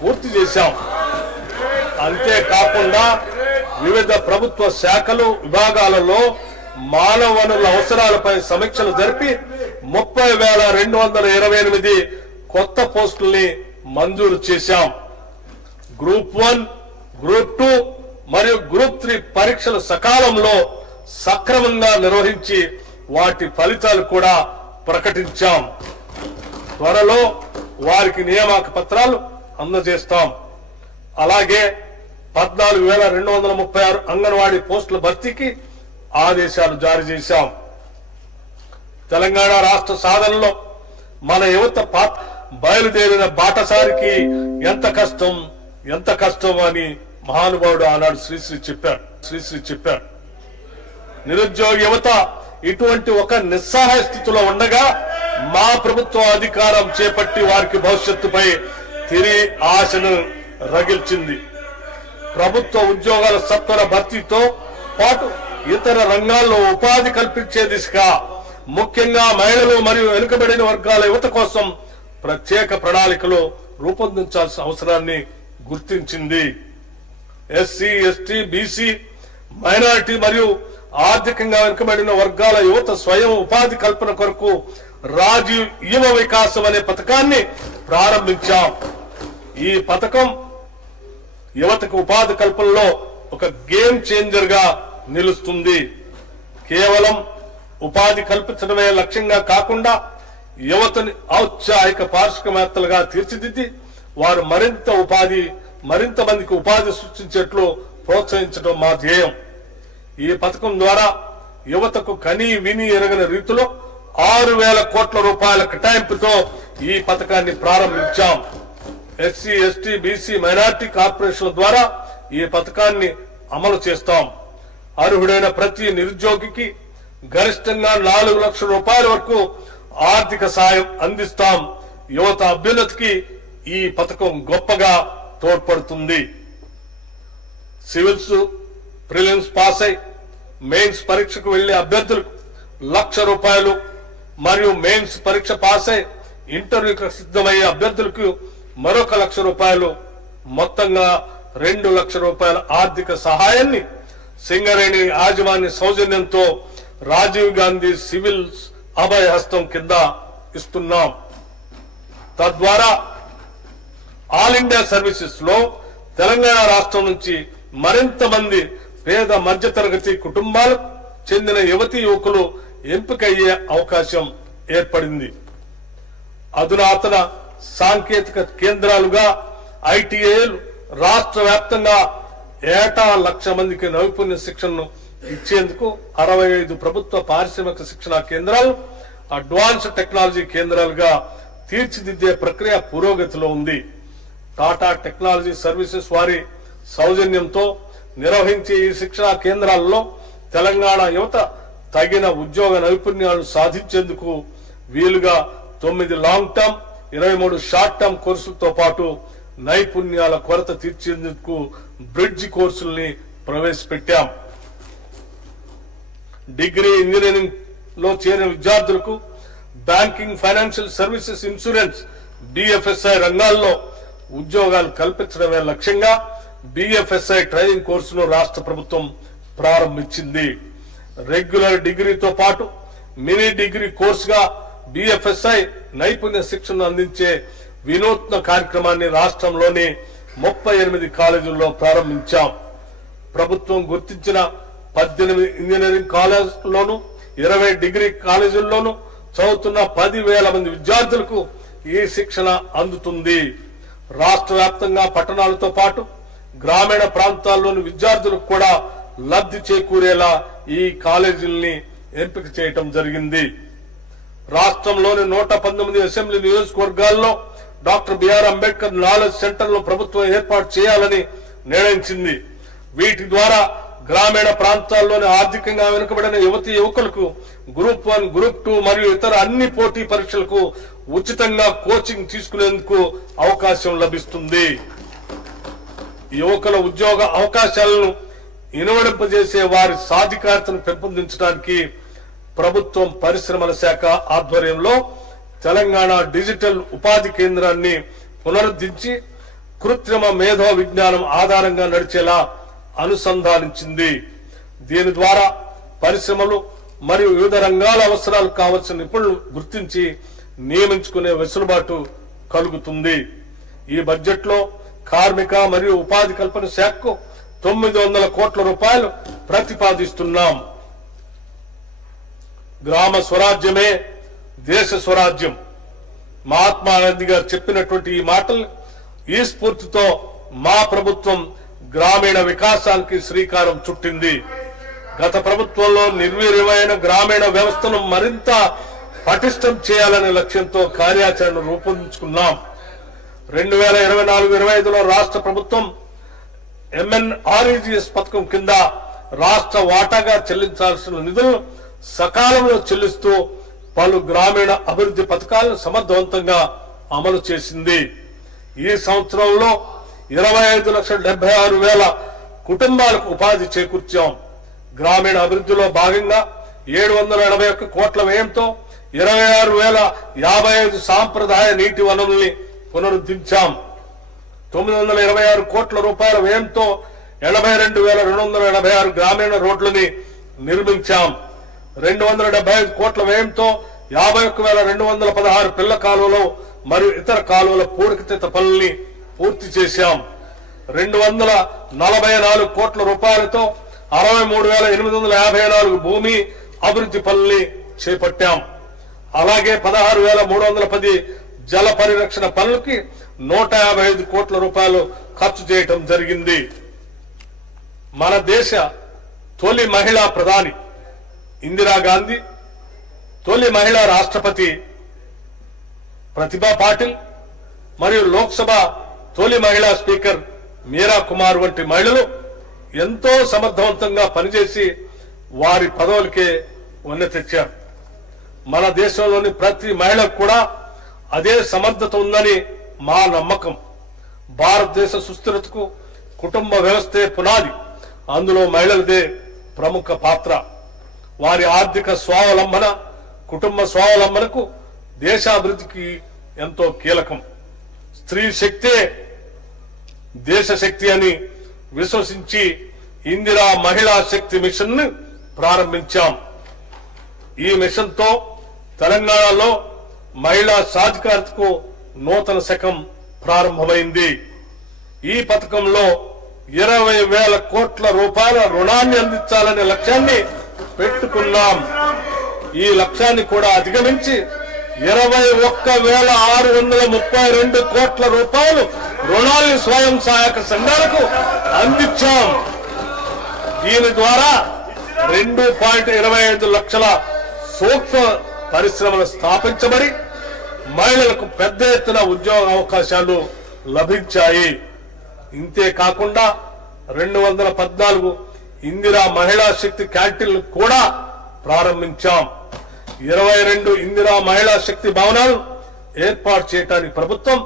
పూర్తి చేశాం. అంతేకాకుండా వివిధ ప్రభుత్వ శాఖలు, విభాగాలలో మానవ వనరుల అవసరాలపై సమీక్షలు జరిపి 30,228 కొత్త పోస్టుల్ని మంజూరు చేశాం. గ్రూప్ 1, గ్రూప్ 2 మరియు గ్రూప్ 3 పరీక్షలు సకాలంలో సక్రమంగా నిర్వహించి వాటి ఫలితాలు కూడా ప్రకటించాం. త్వరలో వారికి నియామక పత్రాలు అందజేస్తాం. అలాగే 14,236 అంగన్వాడీ పోస్టుల భర్తీకి ఆదేశాలు జారీ చేశాం. తెలంగాణ రాష్ట్ర సాధనలో మన యువత బయలుదేరిన బాటసారికి ఎంత కష్టం అని మహానుభావుడు ఆనాడు శ్రీశ్రీ చెప్పారు. నిరుద్యోగ యువత ఇటువంటి ఒక నిస్సహాయ స్థితిలో ఉండగా మా ప్రభుత్వం అధికారం చేపట్టి వారికి భవిష్యత్తుపై తిరిగి ఆశను రగిల్చింది. ప్రభుత్వ ఉద్యోగాల సత్వర భర్తీతో పాటు ఇతర రంగాల్లో ఉపాధి కల్పించే దిశగా ముఖ్యంగా మహిళలు మరియు వెనుకబడిన వర్గాల యువత కోసం ప్రత్యేక ప్రణాళికలు రూపొందించాల్సిన అవసరాన్ని గుర్తించింది. ఎస్సీ, ఎస్టీ, బీసీ, మైనారిటీ మరియు ఆర్థికంగా వెనుకబడిన వర్గాల యువత స్వయం ఉపాధి కల్పన కొరకు రాజీవ్ యువ వికాసం అనే పథకాన్ని ప్రారంభించాం. ఈ పథకం యువతకు ఉపాధి కల్పనలో ఒక గేమ్ చేంజర్ గా నిలుస్తుంది. కేవలం ఉపాధి కల్పించడమే లక్ష్యంగా కాకుండా యువతని ఔత్సాహిక పారిశ్రామికవేత్తలుగా తీర్చిదిద్ది వారు మరింత మందికి ఉపాధి సృష్టించేట్లు ప్రోత్సహించడం మా ధ్యేయం. ఈ పథకం ద్వారా యువతకు కనీ విని ఎరగని రీతిలో 6,000 కోట్ల రూపాయల కేటాయింపుతో ఈ పథకాన్ని ప్రారంభించాం. ఎస్సీ, ఎస్టీ, బీసీ, మైనార్టీ కార్పొరేషన్ల ద్వారా ఈ పథకాన్ని అమలు చేస్తాం. అర్హుడైన ప్రతి నిరుద్యోగికి గరిష్టంగా 4 లక్షల రూపాయల వరకు ఆర్థిక సాయం అందిస్తాం. యువత అభ్యున్నతికి ఈ పథకం గొప్పగా తోడ్పడుతుంది. సివిల్స్ ప్రిలిమ్స్ పాస్ అయి మెయిన్స్ పరీక్షకు వెళ్లే అభ్యర్థులకు 1,00,000 రూపాయలు మరియు మెయిన్స్ పరీక్ష పాస్ అయి ఇంటర్వ్యూకి సిద్ధమయ్యే అభ్యర్థులకు మరొక 1,00,000 రూపాయలు, మొత్తంగా 2 లక్షల రూపాయల ఆర్థిక సహాయాన్ని సింగరేణి యాజమాన్య సౌజన్యంతో రాజీవ్ గాంధీ సివిల్స్ అభయ హస్తం కింద ఇస్తున్నాం. తద్వారా ఆల్ ఇండియా సర్వీసెస్ లో తెలంగాణ రాష్ట్రం నుంచి మరింత మంది పేద మధ్యతరగతి కుటుంబాలకు చెందిన యువతీ యువకులు ఎంపికయ్యే అవకాశం ఏర్పడింది. అధునాతన సాంకేతిక కేంద్రాలుగా ఐటీఐలు రాష్ట్ర వ్యాప్తంగా ఏటా 1,00,000 మందికి నైపుణ్య శిక్షణను ఇచ్చేందుకు 65 ప్రభుత్వ పారిశ్రామిక శిక్షణా కేంద్రాలు అడ్వాన్స్డ్ టెక్నాలజీ కేంద్రాలుగా తీర్చిదిద్దే ప్రక్రియ పురోగతిలో ఉంది. టాటా టెక్నాలజీ సర్వీసెస్ వారి సౌజన్యంతో నిర్వహించే ఈ శిక్షణా కేంద్రాల్లో తెలంగాణ యువత తగిన ఉద్యోగ నైపుణ్యాలు సాధించేందుకు వీలుగా 9 లాంగ్ టర్మ్, 23 షార్ట్ టర్మ్ కోర్సులతో పాటు నైపుణ్యాల కొరత తీర్చేందుకు బ్రిడ్జ్ కోర్సుల్ని ప్రవేశపెట్టాం. డిగ్రీ ఇంజనీరింగ్ లో చేరిన విద్యార్థులకు banking, financial services, insurance, BFSI రంగాల్లో ఉద్యోగాలు కల్పించడమే లక్ష్యంగా బిఎఫ్ఎస్ఐ ట్రైనింగ్ కోర్సును రాష్ట్ర ప్రభుత్వం ప్రారంభించింది. రెగ్యులర్ డిగ్రీతో పాటు మినీ డిగ్రీ కోర్సుగా BFSI నైపుణ్య శిక్షణ అందించే వినూత్న కార్యక్రమాన్ని రాష్ట్రంలోని 38 కాలేజీల్లో ప్రారంభించాం. ప్రభుత్వం గుర్తించిన 18 ఇంజనీరింగ్ కాలేజీల్లోనూ 20 డిగ్రీ కాలేజీల్లోనూ చదువుతున్న 10,000 మంది విద్యార్థులకు ఈ శిక్షణ అందుతుంది. రాష్ట్ర వ్యాప్తంగా పట్టణాలతో పాటు గ్రామీణ ప్రాంతాల్లోని విద్యార్థులకు కూడా లబ్ధి చేకూరేలా ఈ కాలేజీల్ని ఎంపిక చేయటం జరిగింది. రాష్ట్రంలోని 119 అసెంబ్లీ నియోజకవర్గాల్లో డాక్టర్ బిఆర్ అంబేద్కర్ నాలెడ్జ్ సెంటర్లు ప్రభుత్వం ఏర్పాటు చేయాలని నిర్ణయించింది. వీటి ద్వారా గ్రామీణ ప్రాంతాల్లోని ఆర్థికంగా వెనుకబడిన యువతీ యువకులకు గ్రూప్ 1, గ్రూప్ 2 మరియు ఇతర అన్ని పోటీ పరీక్షలకు ఉచితంగా కోచింగ్ తీసుకునేందుకు అవకాశం లభిస్తుంది. యువకుల ఉద్యోగ అవకాశాలను ఇనువడింపజేసే వారి సాధికారతను పెంపొందించడానికి ప్రభుత్వం పరిశ్రమల శాఖ ఆధ్వర్యంలో తెలంగాణ డిజిటల్ ఉపాధి కేంద్రాన్ని పునరుద్ధరించి కృత్రిమ మేధో విజ్ఞానం ఆధారంగా నడిచేలా అనుసంధానించింది. దీని ద్వారా పరిశ్రమలు మరియు వివిధ రంగాల అవసరాలకు కావలసిన నిపుణులు గుర్తించి నియమించుకునే వెసులుబాటు కలుగుతుంది. ఈ బడ్జెట్ లో కార్మిక మరియు ఉపాధి కల్పన శాఖకు 900 కోట్ల రూపాయలు ప్రతిపాదిస్తున్నాం. గ్రామ స్వరాజ్యమే దేశ స్వరాజ్యం. మహాత్మా గాంధీ గారు చెప్పినటువంటి ఈ మాటలు ఈ స్ఫూర్తితో మా ప్రభుత్వం గ్రామీణ వికాసానికి శ్రీకారం చుట్టింది. గత ప్రభుత్వంలో నిర్వీర్యమైన గ్రామీణ వ్యవస్థను మరింత పటిష్టం చేయాలనే లక్ష్యంతో కార్యాచరణ రూపొందించుకున్నాం. 2024-25లో రాష్ట్ర ప్రభుత్వం MNREGS పథకం కింద రాష్ట్ర వాటాగా చెల్లించాల్సిన నిధులను సకాలంలో చెల్లిస్తూ పలు గ్రామీణ అభివృద్ధి పథకాలను సమర్థవంతంగా అమలు చేసింది. ఈ సంవత్సరంలో 25,76,000 కుటుంబాలకు ఉపాధి చేకూర్చాం. గ్రామీణ అభివృద్ధిలో భాగంగా 781 కోట్ల వ్యయంతో 26,055 సాంప్రదాయ నీటి వనరుల్ని పునరుద్ధరించాం. 926 కోట్ల రూపాయల వ్యయంతో 82,286 గ్రామీణ రోడ్లని నిర్మించాం. 275 కోట్ల వ్యయంతో 51,216 పిల్ల కాలువలు మరియు ఇతర కాలువల పూడికతీత పనుల్ని పూర్తి చేశాం. 244 కోట్ల రూపాయలతో 63,854 భూమి అభివృద్ధి పనుల్ని చేపట్టాం. అలాగే 16,310 జల పరిరక్షణ పనులకి 155 కోట్ల రూపాయలు ఖర్చు చేయటం జరిగింది. మన దేశ తొలి మహిళా ప్రధాని ఇందిరాగాంధీ, తొలి మహిళా రాష్ట్రపతి ప్రతిభా పాటిల్ మరియు లోక్సభ తొలి మహిళా స్పీకర్ మీరా కుమార్ వంటి మహిళలు ఎంతో సమర్థవంతంగా పనిచేసి వారి పదవులకే వన్నె తెచ్చారు. మన దేశంలోని ప్రతి మహిళకు కూడా అదే సమర్థత ఉందని మా నమ్మకం. భారతదేశ సుస్థిరతకు కుటుంబ వ్యవస్థే పునాది. అందులో మహిళలదే ప్రముఖ పాత్ర. వారి ఆర్థిక స్వావలంబన, కుటుంబ స్వావలంబనకు దేశాభివృద్ధికి ఎంతో కీలకం. స్త్రీ శక్తే దేశ శక్తి అని విశ్వసించి ఇందిరా మహిళా శక్తి మిషన్ ను ప్రారంభించాం. ఈ మిషన్ తో తెలంగాణలో మహిళా సాధికారతకు నూతన శకం ప్రారంభమైంది. ఈ పథకంలో 20,000 కోట్ల రూపాయల రుణాన్ని అందించాలనే లక్ష్యాన్ని పెట్టుకున్నాం. ఈ లక్ష్యాన్ని కూడా అధిగమించి 21,632 కోట్ల రూపాయలు రుణాల్ని స్వయం సహాయక సంఘాలకు అందించాం. దీని ద్వారా 2.25 లక్షల సూక్ష్మ పరిశ్రమలు స్థాపించబడి మహిళలకు పెద్ద ఎత్తున ఉద్యోగ అవకాశాలు లభించాయి. ఇంతే కాకుండా 214 ఇందిరా మహిళా శక్తి క్యాంటీన్లు కూడా ప్రారంభించాం. 22 ఇందిరా మహిళా శక్తి భవనాలు ఏర్పాటు చేయడానికి ప్రభుత్వం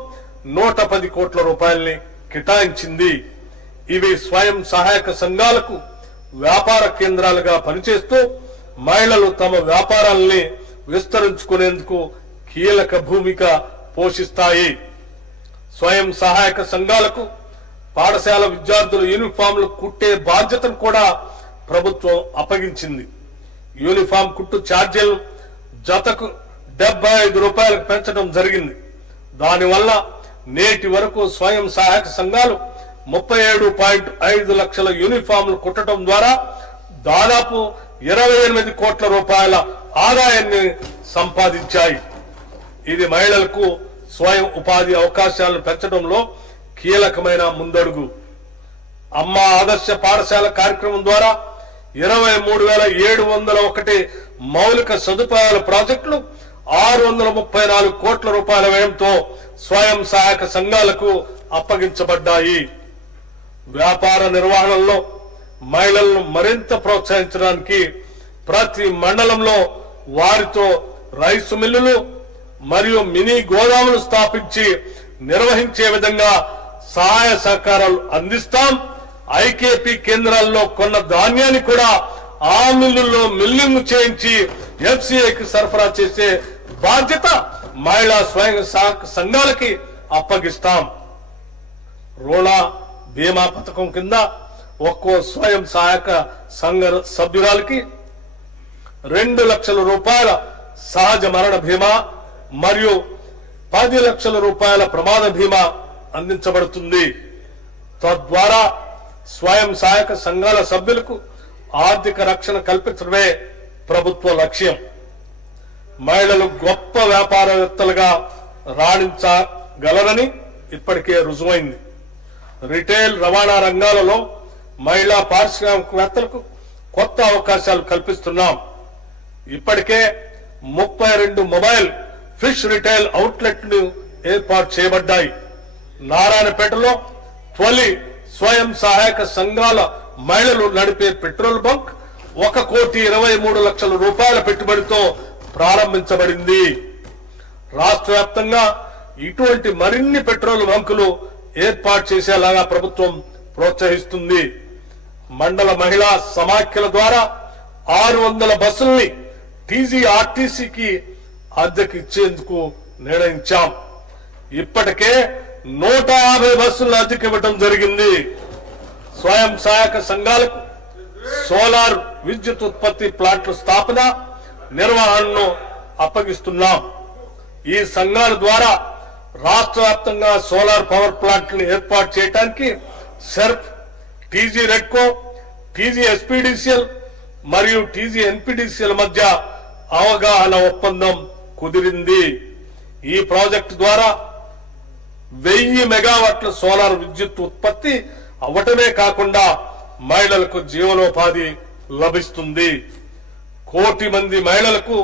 110 కోట్ల రూపాయల్ని కేటాయించింది. ఇవి స్వయం సహాయక సంఘాలకు వ్యాపార కేంద్రాలుగా పనిచేస్తూ మహిళలు తమ వ్యాపారాలని విస్తరించుకునేందుకు కీలక భూమిక పోషిస్తాయి. స్వయం సహాయక సంఘాలకు పాఠశాల విద్యార్థుల యూనిఫామ్లు కుట్టే బాధ్యతను కూడా ప్రభుత్వం అప్పగించింది. యూనిఫామ్ కుట్టు ఛార్జీలు జతకు 75 రూపాయలకు పెంచడం జరిగింది. దానివల్ల నేటి వరకు స్వయం సహాయక సంఘాలు 37.5 లక్షల యూనిఫామ్లు కుట్టడం ద్వారా దాదాపు 28 కోట్ల రూపాయల ఆదాయాన్ని సంపాదించాయి. ఇది మహిళలకు స్వయం ఉపాధి అవకాశాలను పెంచడంలో కీలకమైన ముందడుగు. అమ్మ ఆదర్శ పాఠశాల కార్యక్రమం ద్వారా 23,701 మౌలిక సదుపాయాల ప్రాజెక్టులు 634 కోట్ల రూపాయల వ్యయంతో స్వయం సహాయక సంఘాలకు అప్పగించబడ్డాయి. వ్యాపార నిర్వహణలో మహిళలను మరింత ప్రోత్సహించడానికి ప్రతి మండలంలో వారితో రైసు మిల్లులు మరియు మినీ గోదాములు స్థాపించి నిర్వహించే విధంగా సహాయ సహకారాలు అందిస్తాం. ఐకేపీ కేంద్రాల్లో కొన్న ధాన్యాన్ని కూడా ఆ మిల్లుల్లో మిల్లింగ్ చేయించి ఎఫ్సిఐకి సరఫరా చేసే బాధ్యత మహిళా స్వయం సహాయక సంఘాలకి అప్పగిస్తాం. రుణ బీమా పథకం కింద ఒక్కో స్వయం సహాయక సంఘ సభ్యురాలకి 2 లక్షల రూపాయల సహజ మరణ బీమా మరియు 10 లక్షల రూపాయల ప్రమాద బీమా అందించబడుతుంది. తద్వారా స్వయం సహాయక సంఘాల సభ్యులకు ఆర్థిక రక్షణ కల్పించడమే ప్రభుత్వ లక్ష్యం. మహిళలు గొప్ప వ్యాపారవేత్తలుగా రాణించగలరని ఇప్పటికే రుజువైంది. రిటైల్ రవాణా రంగాలలో మహిళా పారిశ్రామికవేత్తలకు కొత్త అవకాశాలు కల్పిస్తున్నాం. ఇప్పటికే 32 మొబైల్ ఫిష్ రిటైల్ అవుట్లెట్లు ఏర్పాటు చేయబడ్డాయి. నారాయణపేటలో తొలి స్వయం సహాయక సంఘాల మహిళలు నడిపే పెట్రోల్ బంక్ 1,23,00,000 రూపాయల పెట్టుబడితో ప్రారంభించబడింది. రాష్ట్ర వ్యాప్తంగా ఇటువంటి మరిన్ని పెట్రోల్ బంకులు ఏర్పాటు చేసేలాగా ప్రభుత్వం ప్రోత్సహిస్తుంది. మండల మహిళా సమాఖ్యల ద్వారా 600 బస్సుల్ని టీజీఆర్టీసీకి అద్దెకు ఇచ్చేందుకు నిర్ణయించాం. ఇప్పటికే 150 బస్సులను అద్దెకు ఇవ్వడం జరిగింది. స్వయం సహాయక సంఘాలకు సోలార్ విద్యుత్ ఉత్పత్తి ప్లాంట్ల స్థాపన నిర్వహణను అప్పగిస్తున్నాం. ఈ సంఘాల ద్వారా రాష్ట్ర వ్యాప్తంగా సోలార్ పవర్ ప్లాంట్లను ఏర్పాటు చేయడానికి SERP, TG REDCO, TG SPDCL మరియు టీజీ ఎన్పీడీసీఎల్ మధ్య అవగాహన ఒప్పందం కుదిరింది. ఈ ప్రాజెక్టు ద్వారా 1000 మెగావాట్ల సోలార్ విద్యుత్ ఉత్పత్తి అవ్వటమే కాకుండా మహిళలకు జీవనోపాధి లభిస్తుంది. 1 కోటి మంది మహిళలకు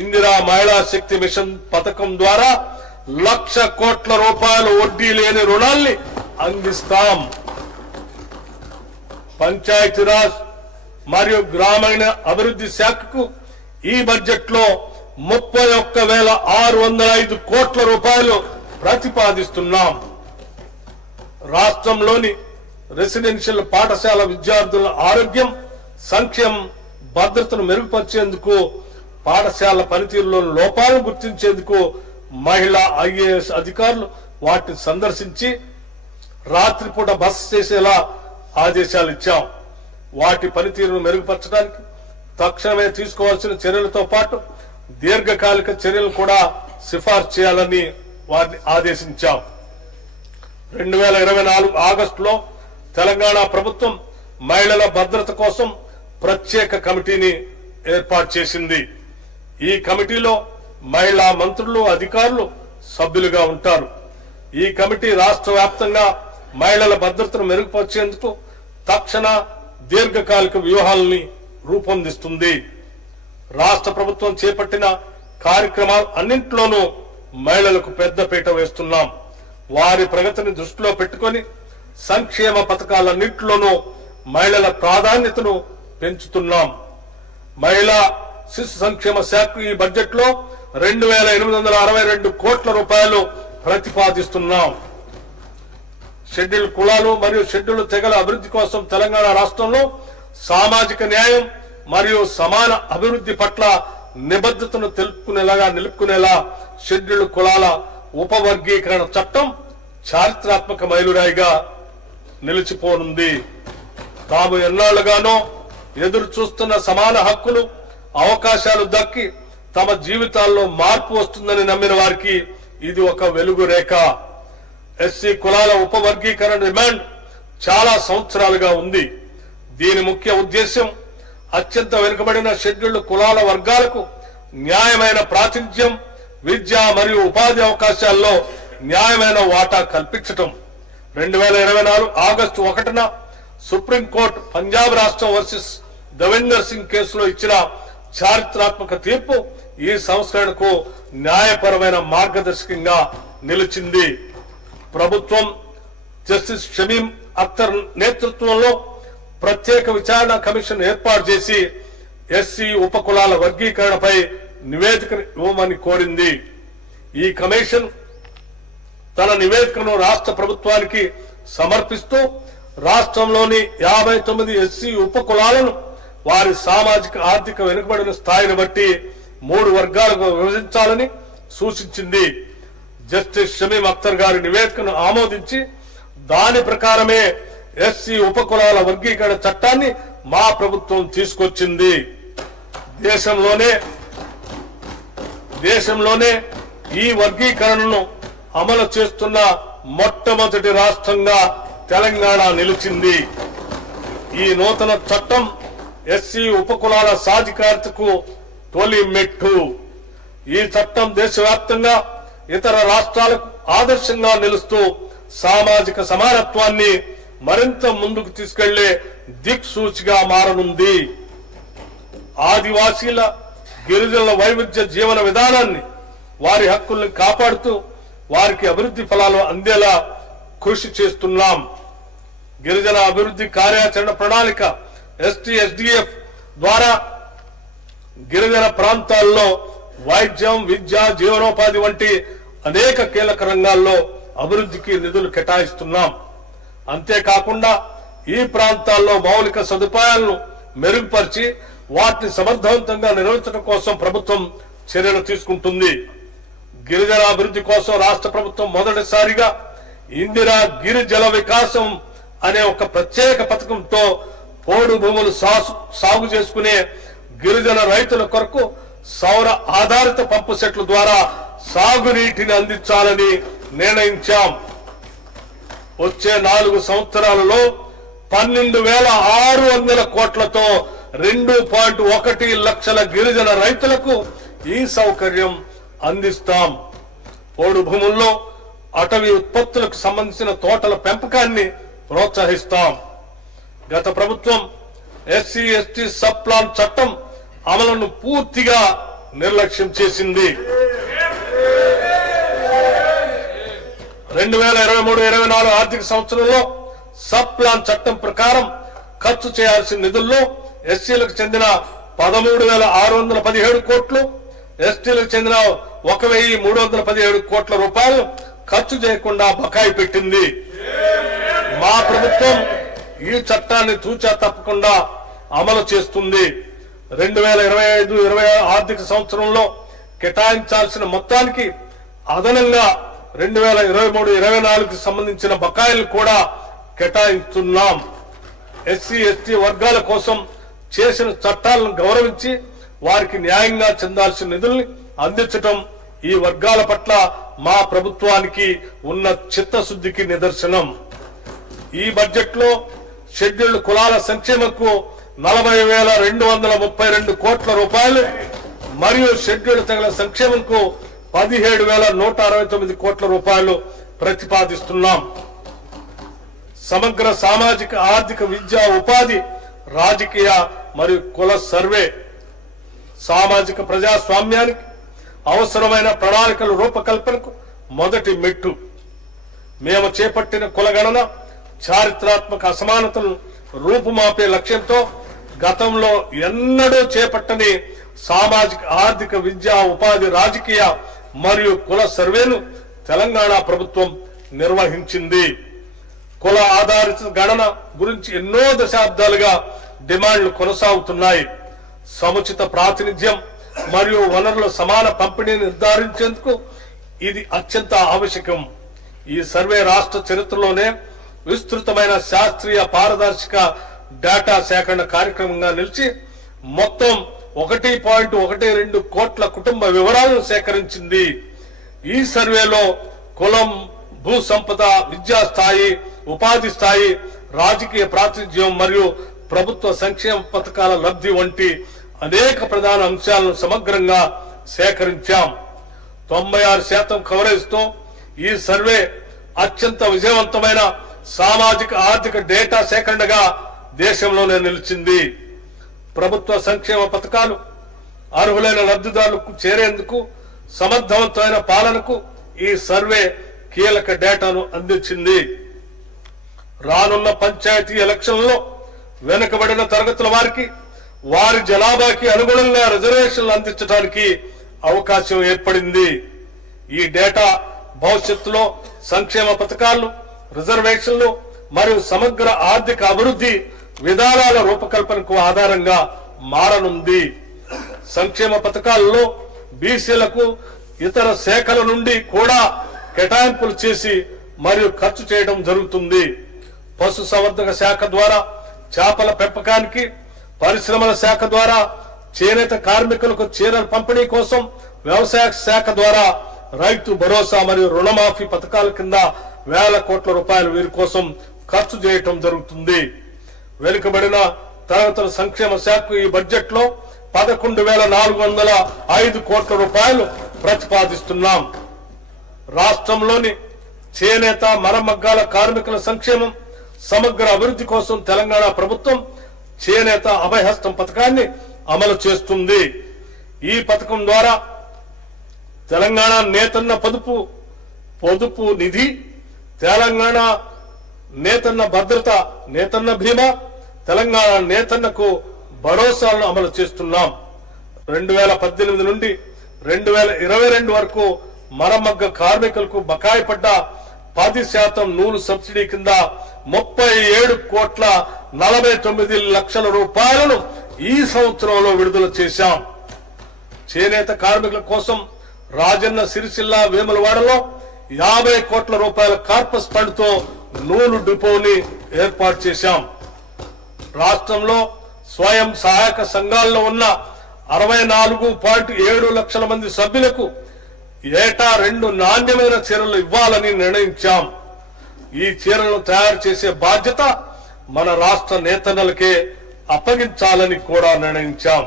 ఇందిరా మహిళా శక్తి మిషన్ పథకం ద్వారా 1,00,000 కోట్ల రూపాయల వడ్డీ లేని రుణాల్ని అందిస్తాం. పంచాయతీరాజ్ మరియు గ్రామీణ అభివృద్ధి శాఖకు ఈ బడ్జెట్ లో 31,605 కోట్ల రూపాయలు ప్రతిపాదిస్తున్నాం. రాష్ట్రంలోని రెసిడెన్షియల్ పాఠశాల విద్యార్థుల ఆరోగ్యం, సంక్షేమం, భద్రతను మెరుగుపరిచేందుకు, పాఠశాల పనితీరులోని లోపాలను గుర్తించేందుకు మహిళా ఐఏఎస్ అధికారులు వాటిని సందర్శించి రాత్రిపూట బస చేసేలా ఆదేశాలు ఇచ్చాం. వాటి పనితీరును మెరుగుపరచడానికి తక్షణమే తీసుకోవాల్సిన చర్యలతో పాటు దీర్ఘకాలిక చర్యలు కూడా సిఫార్సు చేయాలని వారిని ఆదేశించాం. 2024 ఆగస్టులో తెలంగాణ ప్రభుత్వం మహిళల భద్రత కోసం ప్రత్యేక కమిటీని ఏర్పాటు చేసింది. ఈ కమిటీలో మహిళా మంత్రులు, అధికారులు సభ్యులుగా ఉంటారు. ఈ కమిటీ రాష్ట్ర వ్యాప్తంగా మహిళల భద్రతను మెరుగుపరిచేందుకు తక్షణ దీర్ఘకాలిక వ్యూహాలని రూపొందిస్తుంది. రాష్ట్ర ప్రభుత్వం చేపట్టిన కార్యక్రమాలు అన్నింటిలోనూ మహిళలకు పెద్దపీట వేస్తున్నాం. వారి ప్రగతిని దృష్టిలో పెట్టుకొని సంక్షేమ పథకాలన్నింటిలోనూ మహిళల ప్రాధాన్యతను పెంచుతున్నాం. మహిళా శిశు సంక్షేమ శాఖ ఈ బడ్జెట్ లో 2,862 కోట్ల రూపాయలు ప్రతిపాదిస్తున్నాం. షెడ్యూల్ కులాలు మరియు షెడ్యూల్ తెగల అభివృద్ధి కోసం తెలంగాణ రాష్ట్రంలో సామాజిక న్యాయం మరియు సమాన అభివృద్ధి పట్ల నిబద్ధతను నిలుపుకునేలా షెడ్యూల్ కులాల ఉపవర్గీకరణ చట్టం చారిత్రాత్మక మైలురాయిగా నిలిచిపోనుంది. తాము ఎన్నాళ్లుగానో ఎదురు చూస్తున్న సమాన హక్కులు, అవకాశాలు దక్కి తమ జీవితాల్లో మార్పు వస్తుందని నమ్మిన వారికి ఇది ఒక వెలుగు రేఖ. ఎస్సీ కులాల ఉపవర్గీకరణ డిమాండ్ చాలా సంవత్సరాలుగా ఉంది. దీని ముఖ్య ఉద్దేశం అత్యంత వెనుకబడిన షెడ్యూల్డ్ కులాల వర్గాలకు న్యాయమైన ప్రాతినిధ్యం, విద్య మరియు ఉపాధి అవకాశాల్లో న్యాయమైన వాటా కల్పించటం. 2024 ఆగస్టు 1న సుప్రీంకోర్టు పంజాబ్ రాష్ట్రం వర్సెస్ దేవేందర్ సింగ్ కేసులో ఇచ్చిన చారిత్రాత్మక తీర్పు ఈ సంస్కరణకు న్యాయపరమైన మార్గదర్శకంగా నిలిచింది. ప్రభుత్వం జస్టిస్ షమీం అఖ్తర్ నేతృత్వంలో ప్రత్యేక విచారణ కమిషన్ ఏర్పాటు చేసి ఎస్సీ ఉపకులాల వర్గీకరణపై నివేదికను ఇవ్వమని కోరింది. ఈ కమిషన్ తన నివేదికను రాష్ట్ర ప్రభుత్వానికి సమర్పిస్తూ రాష్ట్రంలోని 59 ఎస్సీ ఉపకులాలను వారి సామాజిక ఆర్థిక వెనుకబడిన స్థాయిని బట్టి 3 వర్గాలుగా విభజించాలని సూచించింది. జస్టిస్ షమీం అఖ్తర్ గారి నివేదికను ఆమోదించి దాని ప్రకారమే ఎస్సీ ఉపకులాల వర్గీకరణ చట్టాన్ని మా ప్రభుత్వం తీసుకొచ్చింది. దేశంలోనే ఈ వర్గీకరణను అమలు చేస్తున్న మొట్టమొదటి రాష్ట్రంగా తెలంగాణ నిలిచింది. ఈ నూతన చట్టం ఎస్సీ ఉపకులాల సాధికారతకు తొలి మెట్టు. ఈ చట్టం దేశవ్యాప్తంగా ఇతర రాష్ట్రాలకు ఆదర్శంగా నిలుస్తూ సామాజిక సమానత్వాన్ని మరింత ముందుకు తీసుకెళ్లే దిక్సూచిగా మారనుంది. ఆదివాసీల గిరిజనుల వైవిధ్య జీవన విధానాన్ని, వారి హక్కుల్ని కాపాడుతూ వారికి అభివృద్ధి ఫలాలు అందేలా కృషి చేస్తున్నాం. గిరిజన అభివృద్ధి కార్యాచరణ ప్రణాళిక STSDF ద్వారా గిరిజన ప్రాంతాల్లో వైద్యం, విద్య, జీవనోపాధి వంటి అనేక కీలక రంగాల్లో అభివృద్ధికి నిధులు కేటాయిస్తున్నాం. అంతేకాకుండా ఈ ప్రాంతాల్లో మౌలిక సదుపాయాలను మెరుగుపరిచి వాటిని సమర్థవంతంగా నిర్వహించడం కోసం ప్రభుత్వం చర్యలు తీసుకుంటుంది. గిరిజన అభివృద్ధి కోసం రాష్ట్ర ప్రభుత్వం మొదటిసారిగా ఇందిరా గిరి జల వికాసం అనే ఒక ప్రత్యేక పథకంతో పోడు భూములు సాగు చేసుకునే గిరిజన రైతుల కొరకు సౌర ఆధారిత పంపు సెట్ల ద్వారా సాగునీటిని అందించాలని నిర్ణయించాం. వచ్చే 4 సంవత్సరాలలో 12,600 కోట్లతో 2.1 లక్షల గిరిజన రైతులకు ఈ సౌకర్యం అందిస్తాం. పోడు భూముల్లో అటవీ ఉత్పత్తులకు సంబంధించిన తోటల పెంపకాన్ని ప్రోత్సహిస్తాం. గత ప్రభుత్వం SC/ST సబ్ ప్లాన్ చట్టం అమలును పూర్తిగా నిర్లక్ష్యం చేసింది. 2023-24 ఆర్థిక సంవత్సరంలో సబ్ ప్లాన్ చట్టం ప్రకారం ఖర్చు చేయాల్సిన నిధుల్లో ఎస్సీలకు చెందిన 13,617 కోట్లు, ఎస్టీలకు చెందిన 1,317 కోట్ల రూపాయలు ఖర్చు చేయకుండా బకాయి పెట్టింది. మా ప్రభుత్వం ఈ చట్టాన్ని తూచా తప్పకుండా అమలు చేస్తుంది. 2025-26 ఆర్థిక సంవత్సరంలో కేటాయించాల్సిన మొత్తానికి అదనంగా 2023-24కి సంబంధించిన బకాయిలు కూడా కేటాయిస్తున్నాం. SC/ST వర్గాల కోసం చేసిన చట్టాలను గౌరవించి వారికి న్యాయంగా చెందాల్సిన నిధుల్ని అందించడం ఈ వర్గాల పట్ల మా ప్రభుత్వానికి ఉన్న చిత్తశుద్ధికి నిదర్శనం. ఈ బడ్జెట్ లో షెడ్యూల్డ్ కులాల సంక్షేమకు 40,232 కోట్ల రూపాయలు మరియు షెడ్యూల్డ్ తెగల సంక్షేమంకు 17,169 కోట్ల రూపాయలు ప్రతిపాదిస్తున్నాం. సమగ్ర సామాజిక ఆర్థిక విద్యా ఉపాధి రాజకీయ మరియు కుల సర్వే సామాజిక ప్రజాస్వామ్యానికి అవసరమైన ప్రణాళికల రూపకల్పనకు మొదటి మెట్టు. మేము చేపట్టిన కులగణన చారిత్రాత్మక అసమానతలను రూపుమాపే లక్ష్యంతో గతంలో ఎన్నడూ చేపట్టని సామాజిక ఆర్థిక విద్యా ఉపాధి రాజకీయ మరియు కుల సర్వేను తెలంగాణ ప్రభుత్వం నిర్వహించింది. కుల ఆధారిత గణన గురించి ఎన్నో దశాబ్దాలుగా డిమాండ్లు కొనసాగుతున్నాయి. సముచిత ప్రాతినిధ్యం మరియు వనరుల సమాన పంపిణీని నిర్ధారించేందుకు ఇది అత్యంత ఆవశ్యకం. ఈ సర్వే రాష్ట్ర చరిత్రలోనే విస్తృతమైన శాస్త్రీయ పారదర్శక డేటా సేకరణ కార్యక్రమంగా నిలిచి మొత్తం 1.12 కోట్ల కుటుంబ వివరాలను సేకరించింది. ఈ సర్వేలో కులం, భూ సంపద, విద్యా స్థాయి, ఉపాధి స్థాయి, రాజకీయ ప్రాతినిధ్యం మరియు ప్రభుత్వ సంక్షేమ పథకాల లబ్ధి వంటి అనేక ప్రధాన అంశాలను సమగ్రంగా సేకరించాం. 96% కవరేజ్ తో ఈ సర్వే అత్యంత విజయవంతమైన సామాజిక ఆర్థిక డేటా సేకరణగా దేశంలోనే నిలిచింది. ప్రభుత్వ సంక్షేమ పథకాలు అర్హులైన లబ్ధిదారులకు చేరేందుకు సమర్థవంతమైన పాలనకు ఈ సర్వే కీలక డేటాను అందించింది. రానున్న పంచాయతీ ఎలక్షన్లలో వెనుకబడిన తరగతుల వారికి వారి జనాభాకి అనుగుణంగా రిజర్వేషన్లు అందించడానికి అవకాశం ఏర్పడింది. ఈ డేటా భవిష్యత్తులో సంక్షేమ పథకాలు, రిజర్వేషన్లు మరియు సమగ్ర ఆర్థిక అభివృద్ధి విధానాల రూపకల్పనకు ఆధారంగా మారనుంది. సంక్షేమ పథకాలలో బీసీలకు ఇతర శాఖల నుండి కూడా కేటాయింపులు చేసి మరియు ఖర్చు చేయడం జరుగుతుంది. పశు సంవర్ధక శాఖ ద్వారా చేపల పెంపకానికి, పరిశ్రమల శాఖ ద్వారా చేనేత కార్మికులకు చీరల పంపిణీ కోసం, వ్యవసాయ శాఖ ద్వారా రైతు భరోసా మరియు రుణమాఫీ పథకాల కింద వేల కోట్ల రూపాయలు వీరి కోసం ఖర్చు చేయటం జరుగుతుంది. వెనుకబడిన తరగతుల సంక్షేమ శాఖకు ఈ బడ్జెట్ లో 11,405 కోట్ల రూపాయలు ప్రతిపాదిస్తున్నాం. రాష్ట్రంలోని చేనేత, మరమగ్గాల కార్మికుల సంక్షేమం, సమగ్ర అభివృద్ధి కోసం తెలంగాణ ప్రభుత్వం చేనేత అభయహస్తం పథకాన్ని అమలు చేస్తుంది. ఈ పథకం ద్వారా తెలంగాణ నేతన్న పొదుపు నిధి, తెలంగాణ నేతన్న భద్రత, నేతన్న బీమా, తెలంగాణ నేతన్నకు భరోసాలను అమలు చేస్తున్నాం. 2018 నుండి 2022 వరకు మరమగ్గ కార్మికులకు బకాయి పడ్డ 10% నూలు సబ్సిడీ కింద 37,49,00,000 రూపాయలను ఈ సంవత్సరంలో విడుదల చేశాం. చేనేత కార్మికుల కోసం రాజన్న సిరిసిల్ల, వేములవాడలో 50 కోట్ల రూపాయల కార్పస్ ఫండ్ తో నూలు డిపోని ఏర్పాటు చేశాం. రాష్ట్రంలో స్వయం సహాయక సంఘాల్లో ఉన్న 64.7 లక్షల మంది సభ్యులకు ఏటా 2 నాణ్యమైన చీరలు ఇవ్వాలని నిర్ణయించాం. ఈ చీరలను తయారు చేసే బాధ్యత మన రాష్ట్ర నేతన్నలకే అప్పగించాలని కూడా నిర్ణయించాం.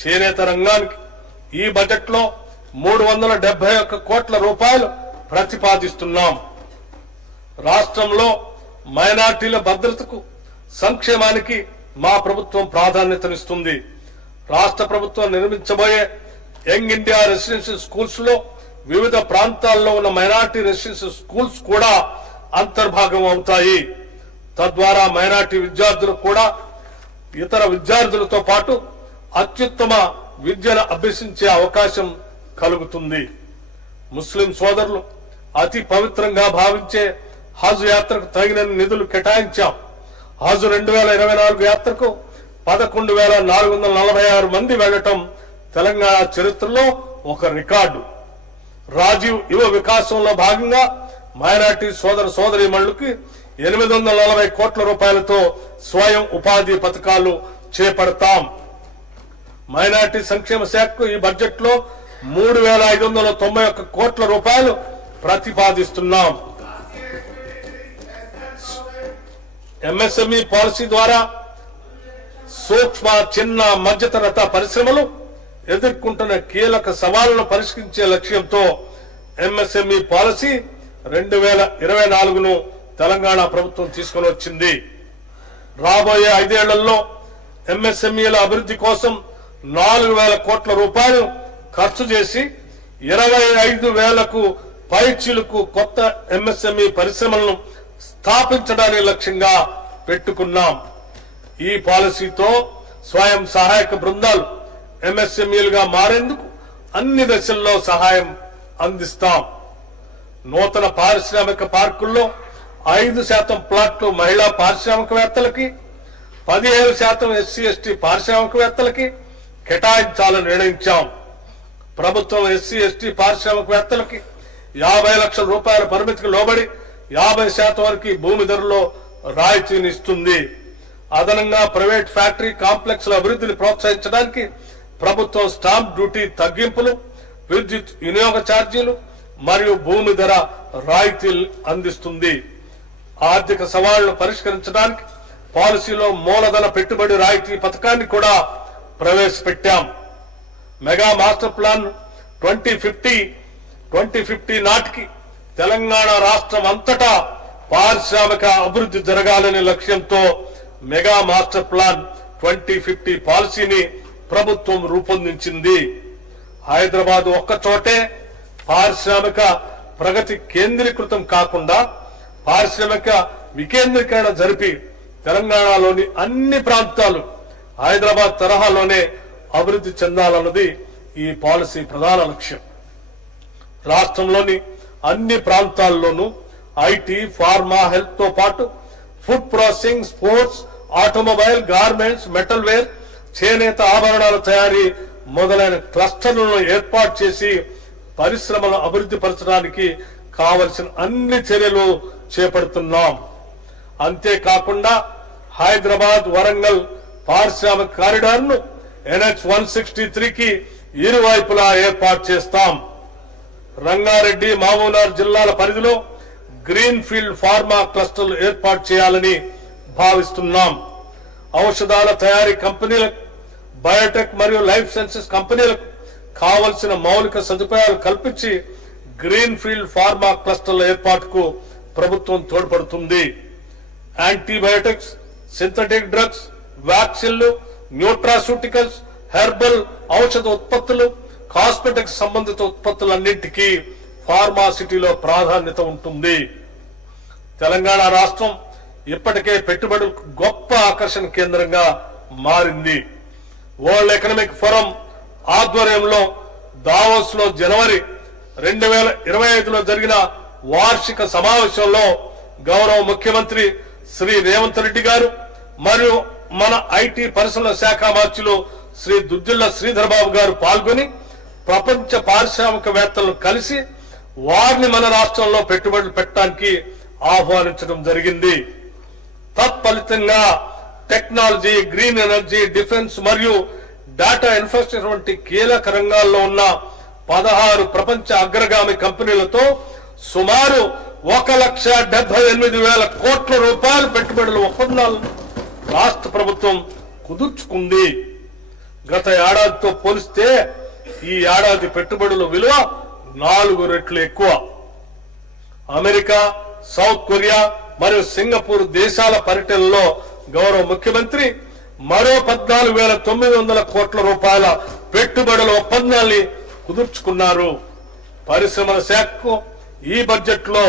చేనేత రంగానికి ఈ బడ్జెట్ లో 371 కోట్ల రూపాయలు ప్రతిపాదిస్తున్నాం. రాష్ట్రంలో మైనార్టీల భద్రతకు, సంక్షేమానికి మా ప్రభుత్వం ప్రాధాన్యతనిస్తుంది. రాష్ట్ర ప్రభుత్వం నిర్మించబోయే యంగ్ ఇండియా రెసిడెన్షియల్ స్కూల్స్ లో వివిధ ప్రాంతాల్లో ఉన్న మైనార్టీ రెసిడెన్షియల్ స్కూల్స్ కూడా అంతర్భాగం అవుతాయి. తద్వారా మైనార్టీ విద్యార్థులు కూడా ఇతర విద్యార్థులతో పాటు అత్యుత్తమ విద్యను అభ్యసించే అవకాశం కలుగుతుంది. ముస్లిం సోదరులు అతి పవిత్రంగా భావించే హజ్ యాత్రకు తగిన నిధులు కేటాయించాం. హజ్ 2024 యాత్రకు 11,446 మంది వెళ్లటం తెలంగాణ చరిత్రలో ఒక రికార్డు. రాజీవ్ యువ వికాసంలో భాగంగా మైనార్టీ సోదరీమణులకి 840 కోట్ల రూపాయలతో స్వయం ఉపాధి పథకాలు చేపడతాం. మైనార్టీ సంక్షేమ శాఖకు ఈ బడ్జెట్ లో 3,591 కోట్ల రూపాయలు ప్రతిపాదిస్తున్నాం. ఎంఎస్ఎంఈ పాలసీ ద్వారా సూక్ష్మ, చిన్న, మధ్యతరహా పరిశ్రమలు ఎదుర్కొంటున్న కీలక సవాళ్లను పరిష్కరించే లక్ష్యంతో ఎంఎస్ఎంఈ పాలసీ 2024ను తెలంగాణ ప్రభుత్వం తీసుకుని వచ్చింది. రాబోయే 5 ఏళ్లలో ఎంఎస్ఎంఈల అభివృద్ధి కోసం 4,000 కోట్ల రూపాయలు ఖర్చు చేసి 25,000కు పైచిలుకు కొత్త ఎంఎస్ఎంఈ పరిశ్రమలను స్థాపించడానికి లక్ష్యంగా పెట్టుకున్నాం. ఈ పాలసీతో స్వయం సహాయక బృందాలు ఎంఎస్ఎంఈలుగా మారేందుకు అన్ని దశల్లో సహాయం అందిస్తాం. నూతన పారిశ్రామిక పార్కుల్లో 5% ప్లాట్లు మహిళా పారిశ్రామికవేత్తలకి, 17% ఎస్సీ ఎస్టీ పారిశ్రామికవేత్తలకి కేటాయించాలని నిర్ణయించాం. ప్రభుత్వం ఎస్సీ ఎస్టీ పారిశ్రామికవేత్తలకి 50 లక్షల రూపాయల పరిమితికి లోబడి 50% వరకు భూమి ధరలో రాయితీనిస్తుంది. అదనంగా ప్రైవేట్ ఫ్యాక్టరీ కాంప్లెక్స్ల అభివృద్ధిని ప్రోత్సహించడానికి ప్రభుత్వం స్టాంప్ డ్యూటీ తగ్గింపులు, విద్యుత్ వినియోగ ఛార్జీలు మరియు భూమి ధర రాయితీలు అందిస్తుంది. ఆర్థిక సవాళ్లను పరిష్కరించడానికి పాలసీలో మూలధన పెట్టుబడి రాయితీ పథకాన్ని కూడా ప్రవేశపెట్టాం. మెగా మాస్టర్ ప్లాన్ 2050 నాటికి తెలంగాణ రాష్ట్రం అంతటా పారిశ్రామిక అభివృద్ధి జరగాలనే లక్ష్యంతో మెగా మాస్టర్ ప్లాన్ 2050 పాలసీని ప్రభుత్వం రూపొందించింది. హైదరాబాద్ ఒక్క చోటే పారిశ్రామిక ప్రగతి కేంద్రీకృతం కాకుండా పారిశ్రామిక వికేంద్రీకరణ జరిపి తెలంగాణలోని అన్ని ప్రాంతాలు హైదరాబాద్ తరహాలోనే అభివృద్ధి చెందాలన్నది ఈ పాలసీ ప్రధాన లక్ష్యం. రాష్ట్రంలోని అన్ని ప్రాంతాల్లోనూ ఐటీ, ఫార్మా, హెల్త్ తో పాటు food processing, sports, automobile, garments, metal ware, చేనేత ఆభరణాల తయారీ మొదలైన క్లస్టర్లను ఏర్పాటు చేసి పరిశ్రమలను అభివృద్ధి పరచడానికి కావలసిన అన్ని చర్యలు చేపడుతున్నాం. అంతేకాకుండా హైదరాబాద్ వరంగల్ పారిశ్రామిక కారిడార్ ను NH 163కి ఇరువైపులా ఏర్పాటు చేస్తాం. రంగారెడ్డి, మహబూబ్నగర్ జిల్లాల పరిధిలో గ్రీన్ ఫీల్డ్ ఫార్మా క్లస్టర్లు ఏర్పాటు చేయాలని భావిస్తున్నాం. ఔషధాల తయారీ కంపెనీలకు, బయోటెక్ మరియు లైఫ్ సైన్సెస్ కంపెనీలకు కావలసిన మౌలిక సదుపాయాలు కల్పించి గ్రీన్ ఫీల్డ్ ఫార్మా క్లస్టర్ల ఏర్పాటుకు ప్రభుత్వం తోడ్పడుతుంది. యాంటీబయోటిక్స్, సింథటిక్ డ్రగ్స్, వ్యాక్సిన్లు, న్యూట్రాస్యూటికల్స్, హెర్బల్ ఔషధ ఉత్పత్తులు, కాస్మెటిక్స్ సంబంధిత ఉత్పత్తులన్నింటికీ ఫార్మాసిటీలో ప్రాధాన్యత ఉంటుంది. తెలంగాణ రాష్ట్రం ఇప్పటికే పెట్టుబడులకు గొప్ప ఆకర్షణ కేంద్రంగా మారింది. వరల్డ్ ఎకనామిక్ ఫోరం ఆధ్వర్యంలో దావోస్ లో జనవరి 2025లో జరిగిన వార్షిక సమావేశంలో గౌరవ ముఖ్యమంత్రి శ్రీ రేవంత్ రెడ్డి గారు మరియు మన ఐటీ పరిశ్రమల శాఖ మంత్రులు శ్రీ దుద్దిళ్ల శ్రీధర్ బాబు గారు పాల్గొని ప్రపంచ పారిశ్రామికవేత్తలను కలిసి వారిని మన రాష్ట్రంలో పెట్టుబడులు పెట్టడానికి ఆహ్వానించడం జరిగింది. తత్ఫలితంగా టెక్నాలజీ, గ్రీన్ ఎనర్జీ, డిఫెన్స్ మరియు డేటా ఇన్ఫ్రాస్ట్రక్చర్ వంటి కీలక రంగాల్లో ఉన్న 16 ప్రపంచ అగ్రగామి కంపెనీలతో సుమారు 1,78,000 కోట్ల రూపాయల పెట్టుబడుల ఒప్పందాలను రాష్ట్ర ప్రభుత్వం కుదుర్చుకుంది. గత ఏడాదితో పోలిస్తే ఈ ఏడాది పెట్టుబడుల విలువ 4 రెట్లు ఎక్కువ. అమెరికా, సౌత్ కొరియా మరియు సింగపూర్ దేశాల పర్యటనలో గౌరవ ముఖ్యమంత్రి మరో 14,900 కోట్ల రూపాయల పెట్టుబడుల ఒప్పందాన్ని కుదుర్చుకున్నారు. పరిశ్రమల శాఖకు ఈ బడ్జెట్ లో